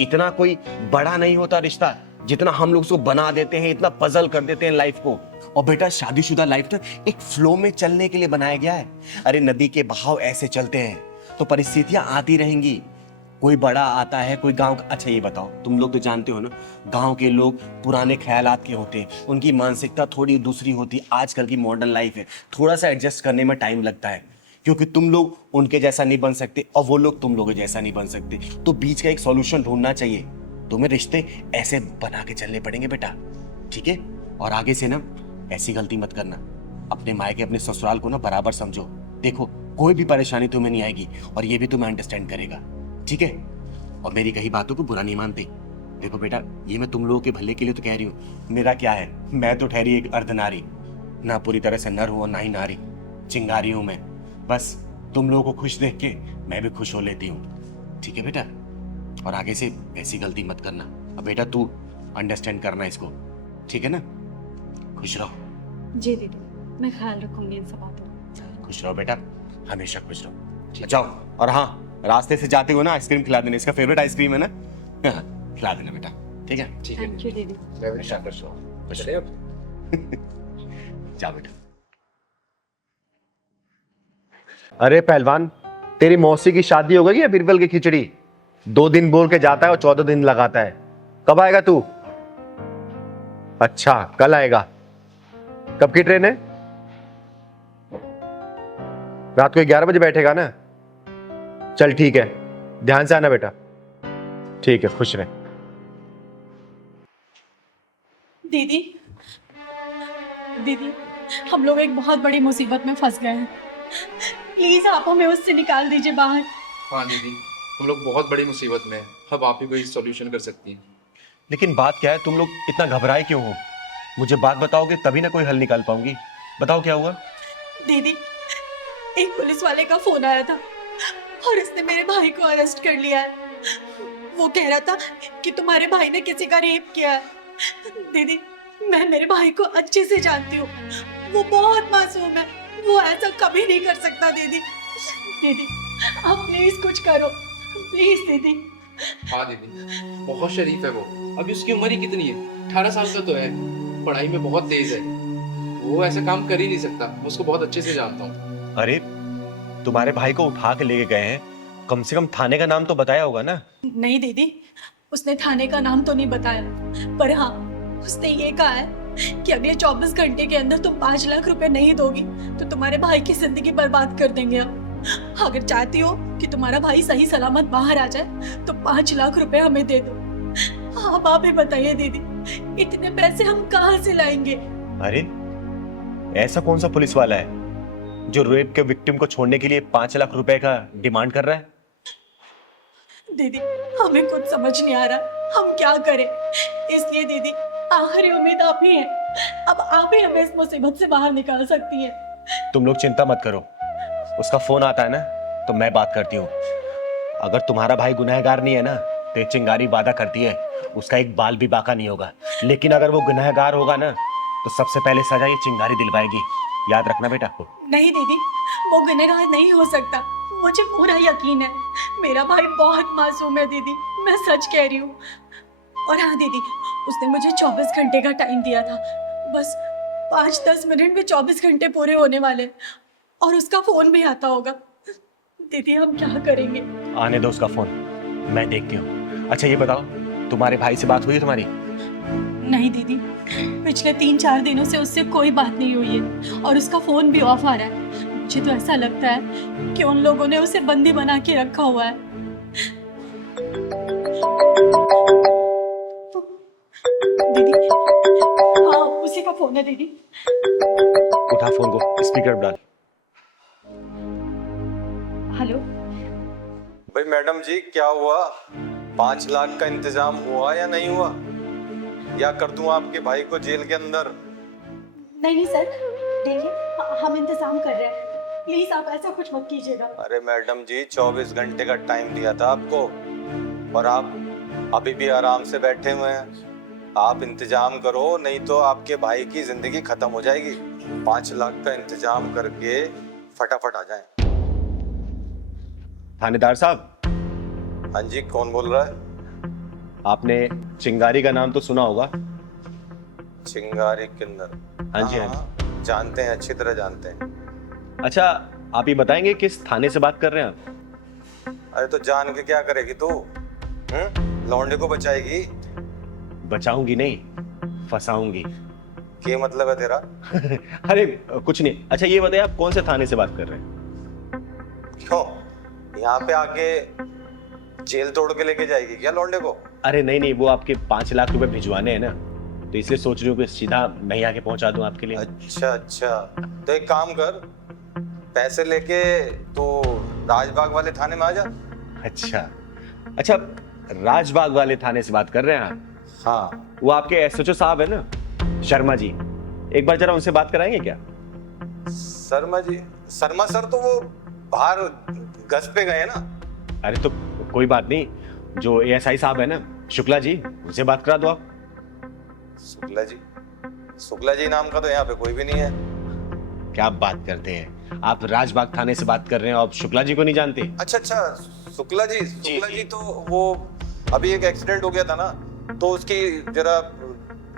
इतना कोई बड़ा नहीं होता रिश्ता जितना हम लोग उसको बना देते हैं, इतना पजल कर देते हैं लाइफ को। और बेटा शादीशुदा लाइफ तो एक फ्लो में चलने के लिए बनाया गया है। अरे नदी के बहाव ऐसे चलते हैं तो परिस्थितियां आती रहेंगी। कोई बड़ा आता है, कोई गांव का। अच्छा ये बताओ, तुम लोग तो जानते हो ना, गांव के लोग पुराने ख्यालात के होते हैं, उनकी मानसिकता थोड़ी दूसरी होती है। आजकल की मॉडर्न लाइफ है, थोड़ा सा एडजस्ट करने में टाइम लगता है, क्योंकि तुम लोग उनके जैसा नहीं बन सकते और वो लोग तुम लोगों जैसा नहीं बन सकते। तो बीच का एक सॉल्यूशन ढूंढना चाहिए। तुम्हें रिश्ते ऐसे बना के चलने पड़ेंगे बेटा, ठीक है? और आगे से ना ऐसी गलती मत करना। अपने मायके अपने ससुराल को ना बराबर समझो। देखो कोई भी परेशानी तुम्हें नहीं आएगी और ये भी तुम्हें अंडरस्टैंड करेगा, ठीक है? और मेरी कही बातों को बुरा नहीं मानते। देखो बेटा, ये मैं तुम लोगों के भले के लिए तो कह रही हूँ। मेरा क्या है, मैं तो ठहरी एक अर्धनारी, ना पूरी तरह से नर हूँ और ना ही नारी, चिंगारी हूँ मैं। बस तुम लोगों को खुश देख के मैं भी खुश हो लेती हूँ, ठीक है बेटा? और आगे से ऐसी गलती मत करना। अब बेटा तू अंडरस्टैंड करना इसको, ठीक है ना? खुश रहो। जी दीदी, मैं ख्याल रखूंगी इन सब बातों का। खुश रहो बेटा, हमेशा खुश रहो। जाओ, और हाँ रास्ते से जाते हो ना आइसक्रीम खिला देना, इसका फेवरेट आइसक्रीम है ना, खिला देना बेटा, ठीक है? ठीक है, थैंक यू दीदी। हमेशा खुश रहो। चले अब। जाओ बेटा। अरे पहलवान, तेरी मौसी की शादी हो गई है बीरबल की खिचड़ी? 2 दिन बोल के जाता है और 14 दिन लगाता है। कब आएगा तू? अच्छा कल आएगा। कब की ट्रेन है? रात को 11 बजे बैठेगा ना? चल ठीक है, ध्यान से आना बेटा। ठीक है, खुश रहे। दीदी, दीदी, हम लोग एक बहुत बड़ी मुसीबत में फंस गए हैं। प्लीज आप हमें उससे निकाल दीजिए बाहर। हाँ दीदी, हम लोग बहुत बड़ी मुसीबत में हैं। अब आप ही कोई सॉल्यूशन कर सकती हैं। लेकिन बात क्या है, तुम लोग इतना घबराए क्यों हो? मुझे बात बताओगे तभी ना कोई हल निकाल पाऊंगी। बताओ क्या हुआ? दीदी, एक पुलिस वाले का फोन आया था और उसने मेरे भाई को अरेस्ट कर लिया है। वो कह रहा था कि तुम्हारे भाई ने किसी का रेप किया है। दीदी, मैं मेरे भाई को अच्छे से जानती हूँ, वो बहुत मासूम है, वो ऐसा कभी नहीं कर सकता। दीदी, दीदी आप प्लीज कुछ करो, प्लीज दीदी। हाँ दीदी, बहुत शरीफ है वो। अभी उसकी उम्र ही कितनी है? 18 साल का तो है, पढ़ाई में बहुत तेज है। वो ऐसा काम कर ही नहीं सकता, मैं उसको बहुत अच्छे से जानता हूँ। अरे तुम्हारे भाई को उठा के लेके गए हैं, कम से कम थाने का नाम तो बताया होगा ना? नहीं दीदी, उसने थाने का नाम तो नहीं बताया, पर हाँ उसने ये कहा है कि अगले 24 घंटे के अंदर तुम 5 लाख रुपए नहीं दोगी तो तुम्हारे भाई की जिंदगी बर्बाद कर देंगे हम। अगर चाहती हो कि तुम्हारा भाई सही सलामत बाहर आ जाए तो 5 लाख रुपए हमें दे दो। आप ही बताइए दीदी, इतने पैसे हम कहाँ से लाएंगे? अरे ऐसा कौन सा पुलिस वाला है जो रेप के विक्टिम को छोड़ने के लिए 5 लाख रुपए का डिमांड कर रहा है? दीदी हमें कुछ समझ नहीं आ रहा, हम क्या करें। इसलिए दीदी आखिरी उम्मीद आप ही है, अब आप ही हमें इस मुसीबत से बाहर निकाल सकती हैं। तुम लोग चिंता मत करो, उसका फोन आता है ना तो मैं बात करती हूँ। अगर तुम्हारा भाई गुनहगार नहीं है ना तो ये चिंगारी वादा करती है उसका एक बाल भी बाका नहीं होगा, लेकिन अगर वो गुनहगार होगा ना तो सबसे पहले सजा ये चिंगारी दिलवाएगी। याद रखना बेटा। नहीं दीदी, वो गुनहगार नहीं हो सकता, मुझे पूरा यकीन है। मेरा भाई बहुत मासूम है दीदी, मैं सच कह रही हूँ। और हाँ दीदी, उसने मुझे 24 घंटे का टाइम दिया था, बस 5-10 मिनट में 24 घंटे पूरे होने वाले और उसका फोन भी आता होगा। दीदी हम क्या करेंगे? आने दो उसका फोन, मैं देखती हूँ। अच्छा ये बताओ, तुम्हारे भाई से बात हुई है तुम्हारी? नहीं दीदी, पिछले 3-4 दिनों से उससे कोई बात नहीं हुई है और उसका फोन भी ऑफ आ रहा है। मुझे तो ऐसा लगता है कि उन लोगों ने उसे बंदी बना के रखा हुआ है। दीदी, हाँ उसी का फोन है दीदी। उठा फोन को, स्पीकर पर डाल। हेलो भाई मैडम जी, क्या हुआ? 5 लाख का इंतजाम हुआ या नहीं हुआ? या कर दूं आपके भाई को जेल के अंदर? नहीं सर, देखिए हम इंतजाम कर रहे हैं, प्लीज आप ऐसा कुछ मत कीजिएगा। अरे मैडम जी, 24 घंटे का टाइम दिया था आपको और आप अभी भी आराम से बैठे हुए हैं। आप इंतजाम करो, नहीं तो आपके भाई की जिंदगी खत्म हो जाएगी। 5 लाख का इंतजाम करके फटाफट आ जाएं। थानेदार साहब। हाँ जी, कौन बोल रहा है? आपने चिंगारी का नाम तो सुना होगा? चिंगारी किन्नर? हाँ जी हाँ, जानते हैं, अच्छी तरह जानते हैं। अच्छा आप ये बताएंगे किस थाने से बात कर रहे हैं आप? अरे तो जान के क्या करेगी तू? लौंडे को बचाएगी? बचाऊंगी नहीं, फंसाऊंगी। क्या मतलब है तेरा? अरे कुछ नहीं। अच्छा ये बताइए आप कौन से थाने से बात कर रहे हैं? क्यों, यहाँ पे आके जेल तोड़ के लेके जाएगी क्या लौंडे को? अरे नहीं नहीं, वो आपके 5 लाख रुपए भिजवाने हैं ना, तो इसलिए सोच रही हूँ कि सीधा मैं आके पहुंचा दूं आपके लिए। अच्छा अच्छा, तो एक काम कर, पैसे लेके तो राजबाग वाले थाने में आ जा। अच्छा अच्छा, राजबाग वाले थाने से बात कर रहे हैं आप? हाँ, वो आपके एसएचओ साहब है ना, शर्मा जी, एक बार जरा उनसे बात कराएंगे क्या? शर्मा जी? शर्मा सर तो वो बाहर गश्त पे गए ना। अरे तो कोई बात नहीं, जो एएसआई साहब है ना, शुक्ला जी, उनसे बात करा दो आप। शुक्ला जी? शुक्ला जी नाम का तो यहाँ पे कोई भी नहीं है। क्या बात करते हैं आप? राजबाग थाने से बात कर रहे हैं, आप शुक्ला जी को नहीं जानते? अच्छा अच्छा, शुक्ला जी तो वो अभी एक एक्सीडेंट हो गया था ना, तो उसकी जरा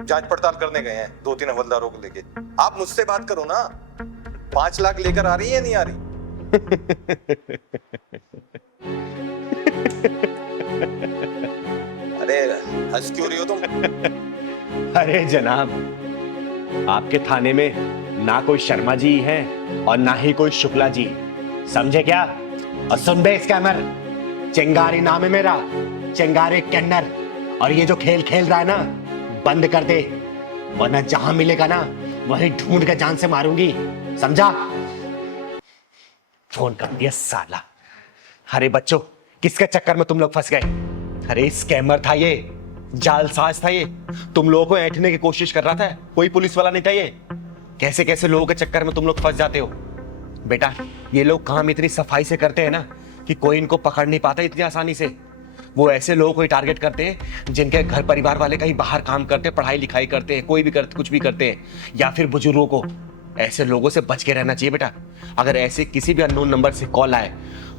जांच पड़ताल करने गए हैं 2-3 हवलदारों को लेके। आप मुझसे बात करो ना, 5 लाख लेकर आ रही है या नहीं आ रही? अरे हंस क्यों रही हो तुम? अरे जनाब, आपके थाने में ना कोई शर्मा जी है और ना ही कोई शुक्ला जी, समझे क्या? और सुन बे स्कैमर, चिंगारी नाम है मेरा, चिंगारी किन्नर। और ये जो खेल खेल रहा है ना, बंद कर दे, वरना जहां मिलेगा ना वहीं ढूंढ के जान से मारूंगी, समझा? फोन कर दिया साला। अरे बच्चों, किसके चक्कर में तुम लोग फंस गए? अरे स्कैमर था ये, जालसाज था ये, तुम लोगों को ऐंठने की कोशिश कर रहा था, कोई पुलिस वाला नहीं था ये। कैसे कैसे लोगों के चक्कर में तुम लोग फंस जाते हो। बेटा ये लोग काम इतनी सफाई से करते हैं ना कि कोई इनको पकड़ नहीं पाता इतनी आसानी से। वो ऐसे लोगों को टारगेट करते हैं जिनके घर परिवार वाले कहीं बाहर काम करते, पढ़ाई लिखाई करते हैं, कोई भी करते, कुछ भी करते हैं, या फिर बुजुर्गों को। ऐसे लोगों से बच के रहना चाहिए बेटा। अगर ऐसे किसी भी अननोन नंबर से कॉल आए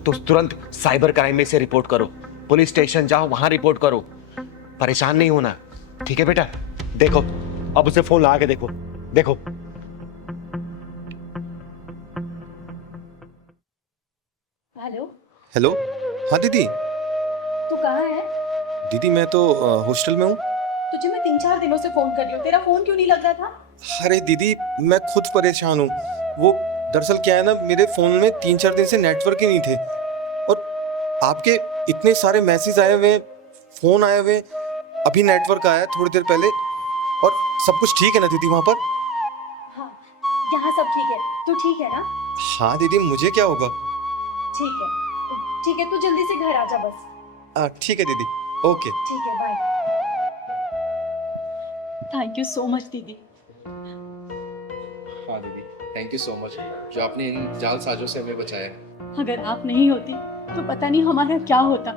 तो तुरंत साइबर क्राइम में से रिपोर्ट करो, पुलिस स्टेशन जाओ, वहां रिपोर्ट करो। परेशान नहीं होना, ठीक है बेटा? देखो अब उसे फोन लगा के देखो, देखो। हेलो हेलो, हाँ दीदी। तू कहाँ है? दीदी मैं तो हॉस्टल में हूँ। तुझे मैं 3-4 दिनों से फोन कर रही हूँ, तेरा फोन क्यों नहीं लग रहा था? अरे दीदी मैं खुद परेशान हूँ। वो दरअसल क्या है ना, मेरे फ़ोन में 3-4 दिन से नेटवर्क ही नहीं थे और आपके इतने सारे मैसेज आए हुए, फ़ोन आए हुए, अभी नेटवर्क आया थोड़ी देर पहले। और सब कुछ ठीक है ना दीदी वहाँ पर? हाँ, यहाँ सब ठीक है। तू ठीक है ना? हाँ दीदी, मुझे क्या होगा? ठीक है ठीक है, तू जल्दी से घर आ जा बस। ठीक है दीदी, ओके। ठीक है, bye. Thank you so much दीदी। हाँ दीदी, थैंक यू सो मच जो आपने इन जालसाजों से हमें बचाया। अगर आप नहीं होती तो पता नहीं हमारा क्या होता।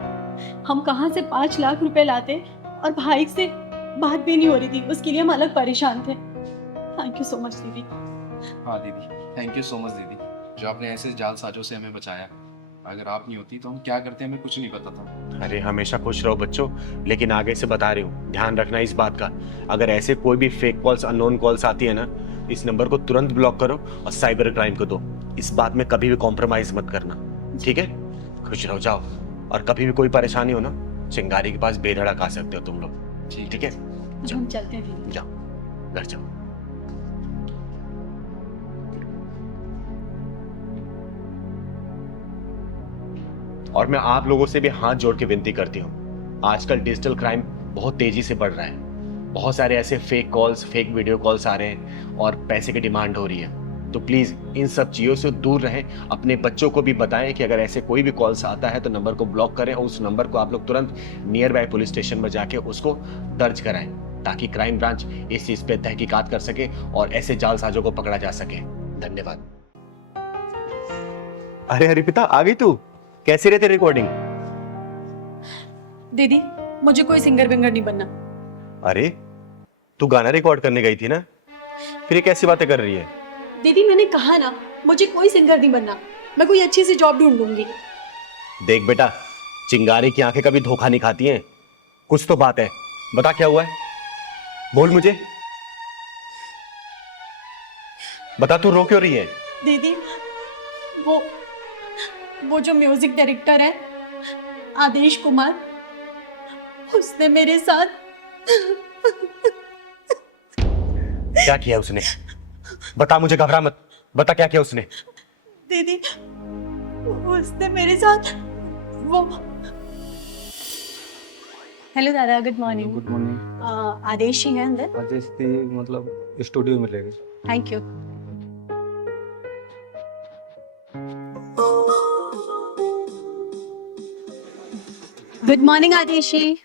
हम कहाँ से 5 लाख रुपए लाते और भाई से बात भी नहीं हो रही थी, उसके लिए हम अलग परेशान थे। थैंक यू सो मच दीदी। हाँ दीदी, थैंक यू सो मच दीदी जो आपने ऐसे जालसाजों से हमें बचाया। अगर आप नहीं होती तो हम क्या करते हमें कुछ नहीं पता था। अरे हमेशा खुश रहो बच्चों, लेकिन आगे से बता रही हूँ ध्यान रखना इस बात का, अगर ऐसे कोई भी फेक कॉल्स, अननोन कॉल्स आती है ना, इस नंबर को तुरंत ब्लॉक करो और साइबर क्राइम को दो। इस बात में कभी भी कॉम्प्रोमाइज मत करना, ठीक है? खुश रहो, जाओ। और कभी भी कोई परेशानी हो ना, चिंगारी के पास बेधड़क आ सकते हो तुम लोग, ठीक है? हम चलते हैं दीदी। जाओ, घर जाओ। और मैं आप लोगों से भी हाथ जोड़ के विनती करती हूँ, आजकल डिजिटल क्राइम बहुत तेजी से बढ़ रहा है। बहुत सारे ऐसे fake calls, fake video calls आ रहे हैं और पैसे की डिमांड हो रही है। तो प्लीज इन सब चीजों से दूर रहें। अपने बच्चों को भी बताएं कि अगर ऐसे कोई भी कॉल्स आता है तो नंबर को ब्लॉक करें और उस नंबर को आप लोग तुरंत नियर बाय पुलिस स्टेशन में जाके उसको दर्ज कराएं, ताकि क्राइम ब्रांच इस चीज पे तहकीकात कर सके और ऐसे जालसाजों को पकड़ा जा सके। धन्यवाद। अरे हरिपिता, आ गई तू? कैसी रहती रिकॉर्डिंग? दीदी मुझे कोई सिंगर विंगर नहीं बनना। अरे तू गाना रिकॉर्ड करने गई थी ना, फिर ये कैसी बातें कर रही है? दीदी मैंने कहा ना, मुझे कोई सिंगर नहीं बनना। मैं कोई अच्छी सी जॉब ढूंढ लूंगी। देख बेटा, चिंगारी की आंखें कभी धोखा नहीं खाती हैं। कुछ तो बात है, बता क्या हुआ है? बोल मुझे, बता। तू रो क्यों रही है? दीदी वो जो म्यूजिक डायरेक्टर है आदेश कुमार, उसने मेरे साथ क्या किया उसने? बता मुझे, घबरा मत, बता क्या किया उसने? दीदी उसने मेरे साथ वो। हेलो दादा, good morning. Good morning. Adesh ही है अंदर? आदेश थी मतलब स्टूडियो में रहेगी। Thank you. Good morning Adeshi.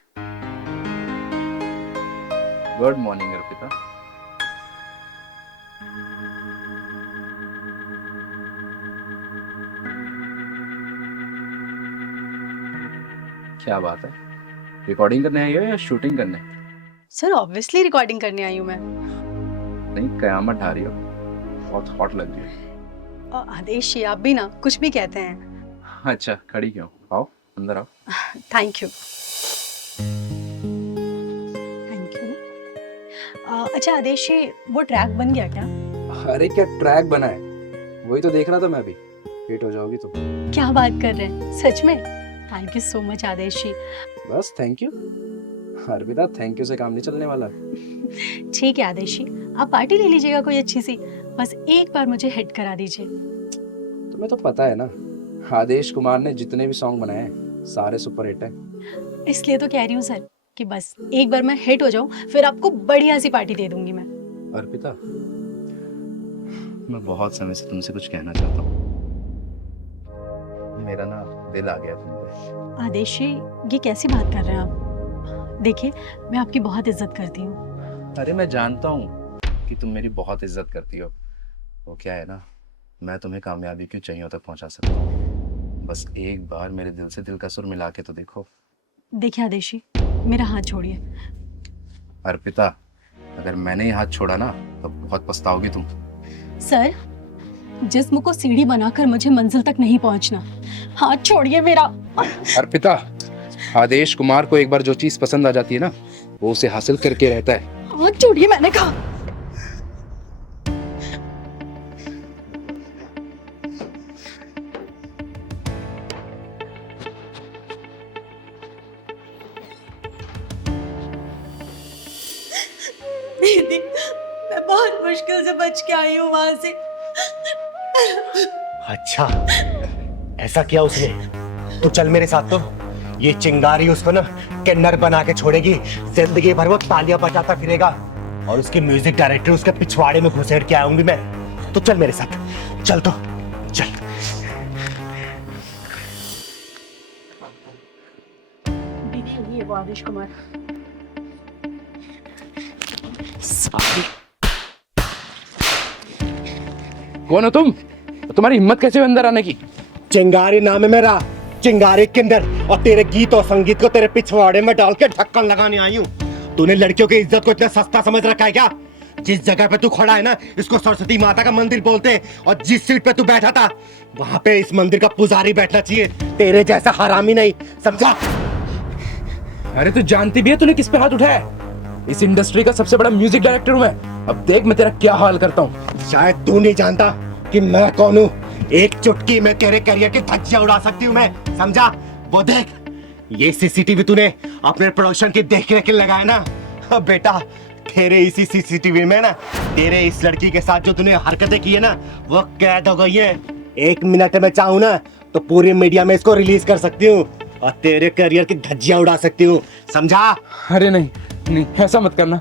Good morning Arpita. क्या बात है, रिकॉर्डिंग करने आई हो या शूटिंग करने? सर ऑब्वियसली रिकॉर्डिंग करने आई हूँ मैं। नहीं, कयामत ढा रही हो, बहुत हॉट लग रही है। आदेश जी आप भी ना कुछ भी कहते हैं। अच्छा, खड़ी क्यों? आओ अंदर आओ। Thank you. Thank you. अच्छा आदेश जी, वो ट्रैक बन गया क्या? अरे क्या ट्रैक बना है, वही तो देख रहा था मैं भी। हिट हो जाओगी तुम। क्या बात कर रहे हैं, सच में? थैंक यू सो मच आदेश जी। बस thank you Arpita, thank you से काम नहीं चलने वाला। ठीक है आदेश जी, आप पार्टी ले लीजिएगा कोई अच्छी सी, बस एक बार मुझे हिट करा दीजिए। तुम्हें तो पता है ना, आदेश कुमार ने जितने भी सॉन्ग बनाए हैं सारे सुपर हिट हैं। इसलिए तो कह रही हूँ सर कि बस एक बार मैं हिट हो जाऊं, फिर आपको बढ़िया सी पार्टी दे दूंगी मैं। अर्पिता, मैं बहुत समय से तुमसे कुछ कहना चाहता हूँ। मेरा ना दिल आ गया तुम पे। आदेश जी ये कैसी बात कर रहे हैं आप? देखिए मैं आपकी बहुत इज्जत करती हूँ। अरे मैं जानता हूँ कि तुम मेरी बहुत इज्जत करती हो। वो क्या है ना, मैं तुम्हें कामयाबी की ऊंचाइयों तक पहुंचा सकता हूँ। बस एक बार मेरे दिल से दिल का सुर मिला के तो देखो। देखिए आदेश जी, मेरा हाथ छोड़िए। अर्पिता, अगर मैंने ये हाथ छोड़ा ना तो बहुत पछताओगी तुम। सर, जिस्म को सीढ़ी बनाकर मुझे मंजिल तक नहीं पहुंचना। हाथ छोड़िए मेरा। अर्पिता, आदेश कुमार को एक बार जो चीज पसंद आ जाती है ना, वो उसे हासिल करके रहता है। हाथ छोड़िए मैंने कहा। दीदी, मैं बहुत मुश्किल से बच के आई हूँ वहां से। अच्छा, ऐसा किया उसने? तो चल मेरे साथ। तो ये चिंगारी उसको ना किन्नर बना के छोड़ेगी। जिंदगी भर वो तालियां बजाता फिरेगा और उसके म्यूजिक डायरेक्टर उसके पिछवाड़े में घुसेड़ के आऊंगी मैं। तो चल मेरे साथ, चल तो चल। दीदी ये वो आदेश कुमार। कौन हो तुम? तुम्हारी हिम्मत कैसे हुई अंदर आने की? चिंगारी नाम है मेरा, चिंगारी किन्नर, और तेरे गीत और संगीत को तेरे पिछवाड़े में डाल के ढक्कन लगाने आई हूँ। तूने लड़कियों की इज्जत को इतना सस्ता समझ रखा है क्या? जिस जगह पे तू खड़ा है ना, इसको सरस्वती माता का मंदिर बोलते हैं, और जिस सीट पे तू बैठा था वहां पे इस मंदिर का पुजारी बैठना चाहिए, तेरे जैसा हरामी नहीं, समझा? अरे तू जानती भी है तूने किस पे हाथ उठाया? इस इंडस्ट्री का सबसे बड़ा म्यूजिक डायरेक्टर हूँ मैं। अब देख मैं तेरा क्या हाल करता हूँ। शायद तू नहीं जानता कि मैं कौन हूँ। एक चुटकी में तेरे करियर की धज्जियां उड़ा सकती हूँ मैं, समझा? वो देख, ये सीसीटीवी तूने अपने प्रोडक्शन की देख रेख के लगाया ना। अब बेटा तेरे इसी सीसीटीवी में ना तेरे इस लड़की के साथ जो तूने हरकतें की है ना वो कैद हो गई है। 1 मिनट में चाहूँ ना तो पूरी मीडिया में इसको रिलीज कर सकती हूँ और तेरे करियर की धज्जियां उड़ा सकती हूँ, समझा? अरे नहीं नहीं, ऐसा मत करना।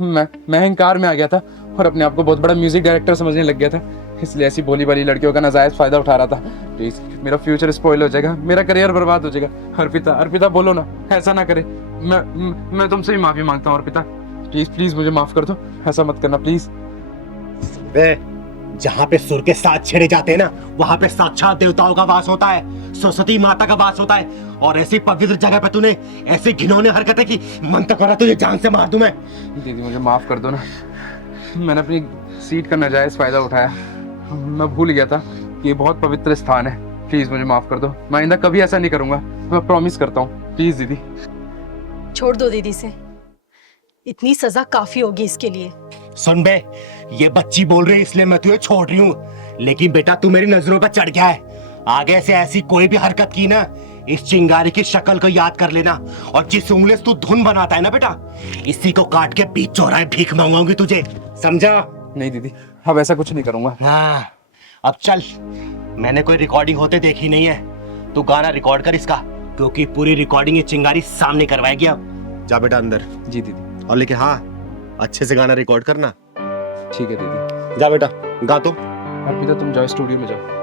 मैं अहंकार में आ गया था और अपने आप को बहुत बड़ा म्यूजिक डायरेक्टर समझने लग गया था, इसलिए ऐसी भोली भाली लड़कियों का नाजायज फायदा उठा रहा था। प्लीज, मेरा फ्यूचर स्पॉइल हो जाएगा, मेरा करियर बर्बाद हो जाएगा। अर्पिता, अर्पिता बोलो ना, ऐसा ना करे। मैं तुमसे ही माफी मांगता हूँ अर्पिता, प्लीज प्लीज मुझे माफ कर दो, ऐसा मत करना प्लीज। जहाँ पे सुर के साथ छेड़े जाते हैं ना वहाँ पे साक्षात देवताओं का वास होता है, सरस्वती माता का वास होता है। और ऐसी पवित्र जगह पे तूने ऐसी घिनौनी हरकतें की, मन तो करा तुझे जान से मार दूं मैं। दीदी मुझे माफ कर दो ना, मैंने अपनी सीट का नाजायज फायदा उठाया। मैं भूल गया था कि ये बहुत पवित्र स्थान है। प्लीज मुझे माफ कर दो, मैं आइंदा कभी ऐसा नहीं करूंगा, मैं प्रॉमिस करता हूँ। प्लीज दीदी। छोड़ दो दीदी से, इतनी सजा काफी होगी इसके लिए। सुन बे, ये बच्ची बोल रही है इसलिए मैं तुझे छोड़ रही हूँ, लेकिन बेटा तू मेरी नजरों पर चढ़ गया है। आगे से ऐसी कोई भी हरकत की ना, इस चिंगारी की शक्ल को याद कर लेना, और जिस उंगली से तू धुन बनाता है ना बेटा, इसी को काट के बीच चौराहे भीख मांगूंगी तुझे, समझा? नहीं दीदी, अब ऐसा कुछ नहीं करूंगा। हाँ, अब चल, मैंने कोई रिकॉर्डिंग होते देखी नहीं है, तू गाना रिकॉर्ड कर इसका, क्योंकि पूरी रिकॉर्डिंग ये चिंगारी सामने करवाएगी। अब जा बेटा अंदर। जी दीदी। और लेकिन हाँ, अच्छे से गाना रिकॉर्ड करना। ठीक है दीदी। जा बेटा, गा तो। अर्पिता तुम जाओ, स्टूडियो में जाओ।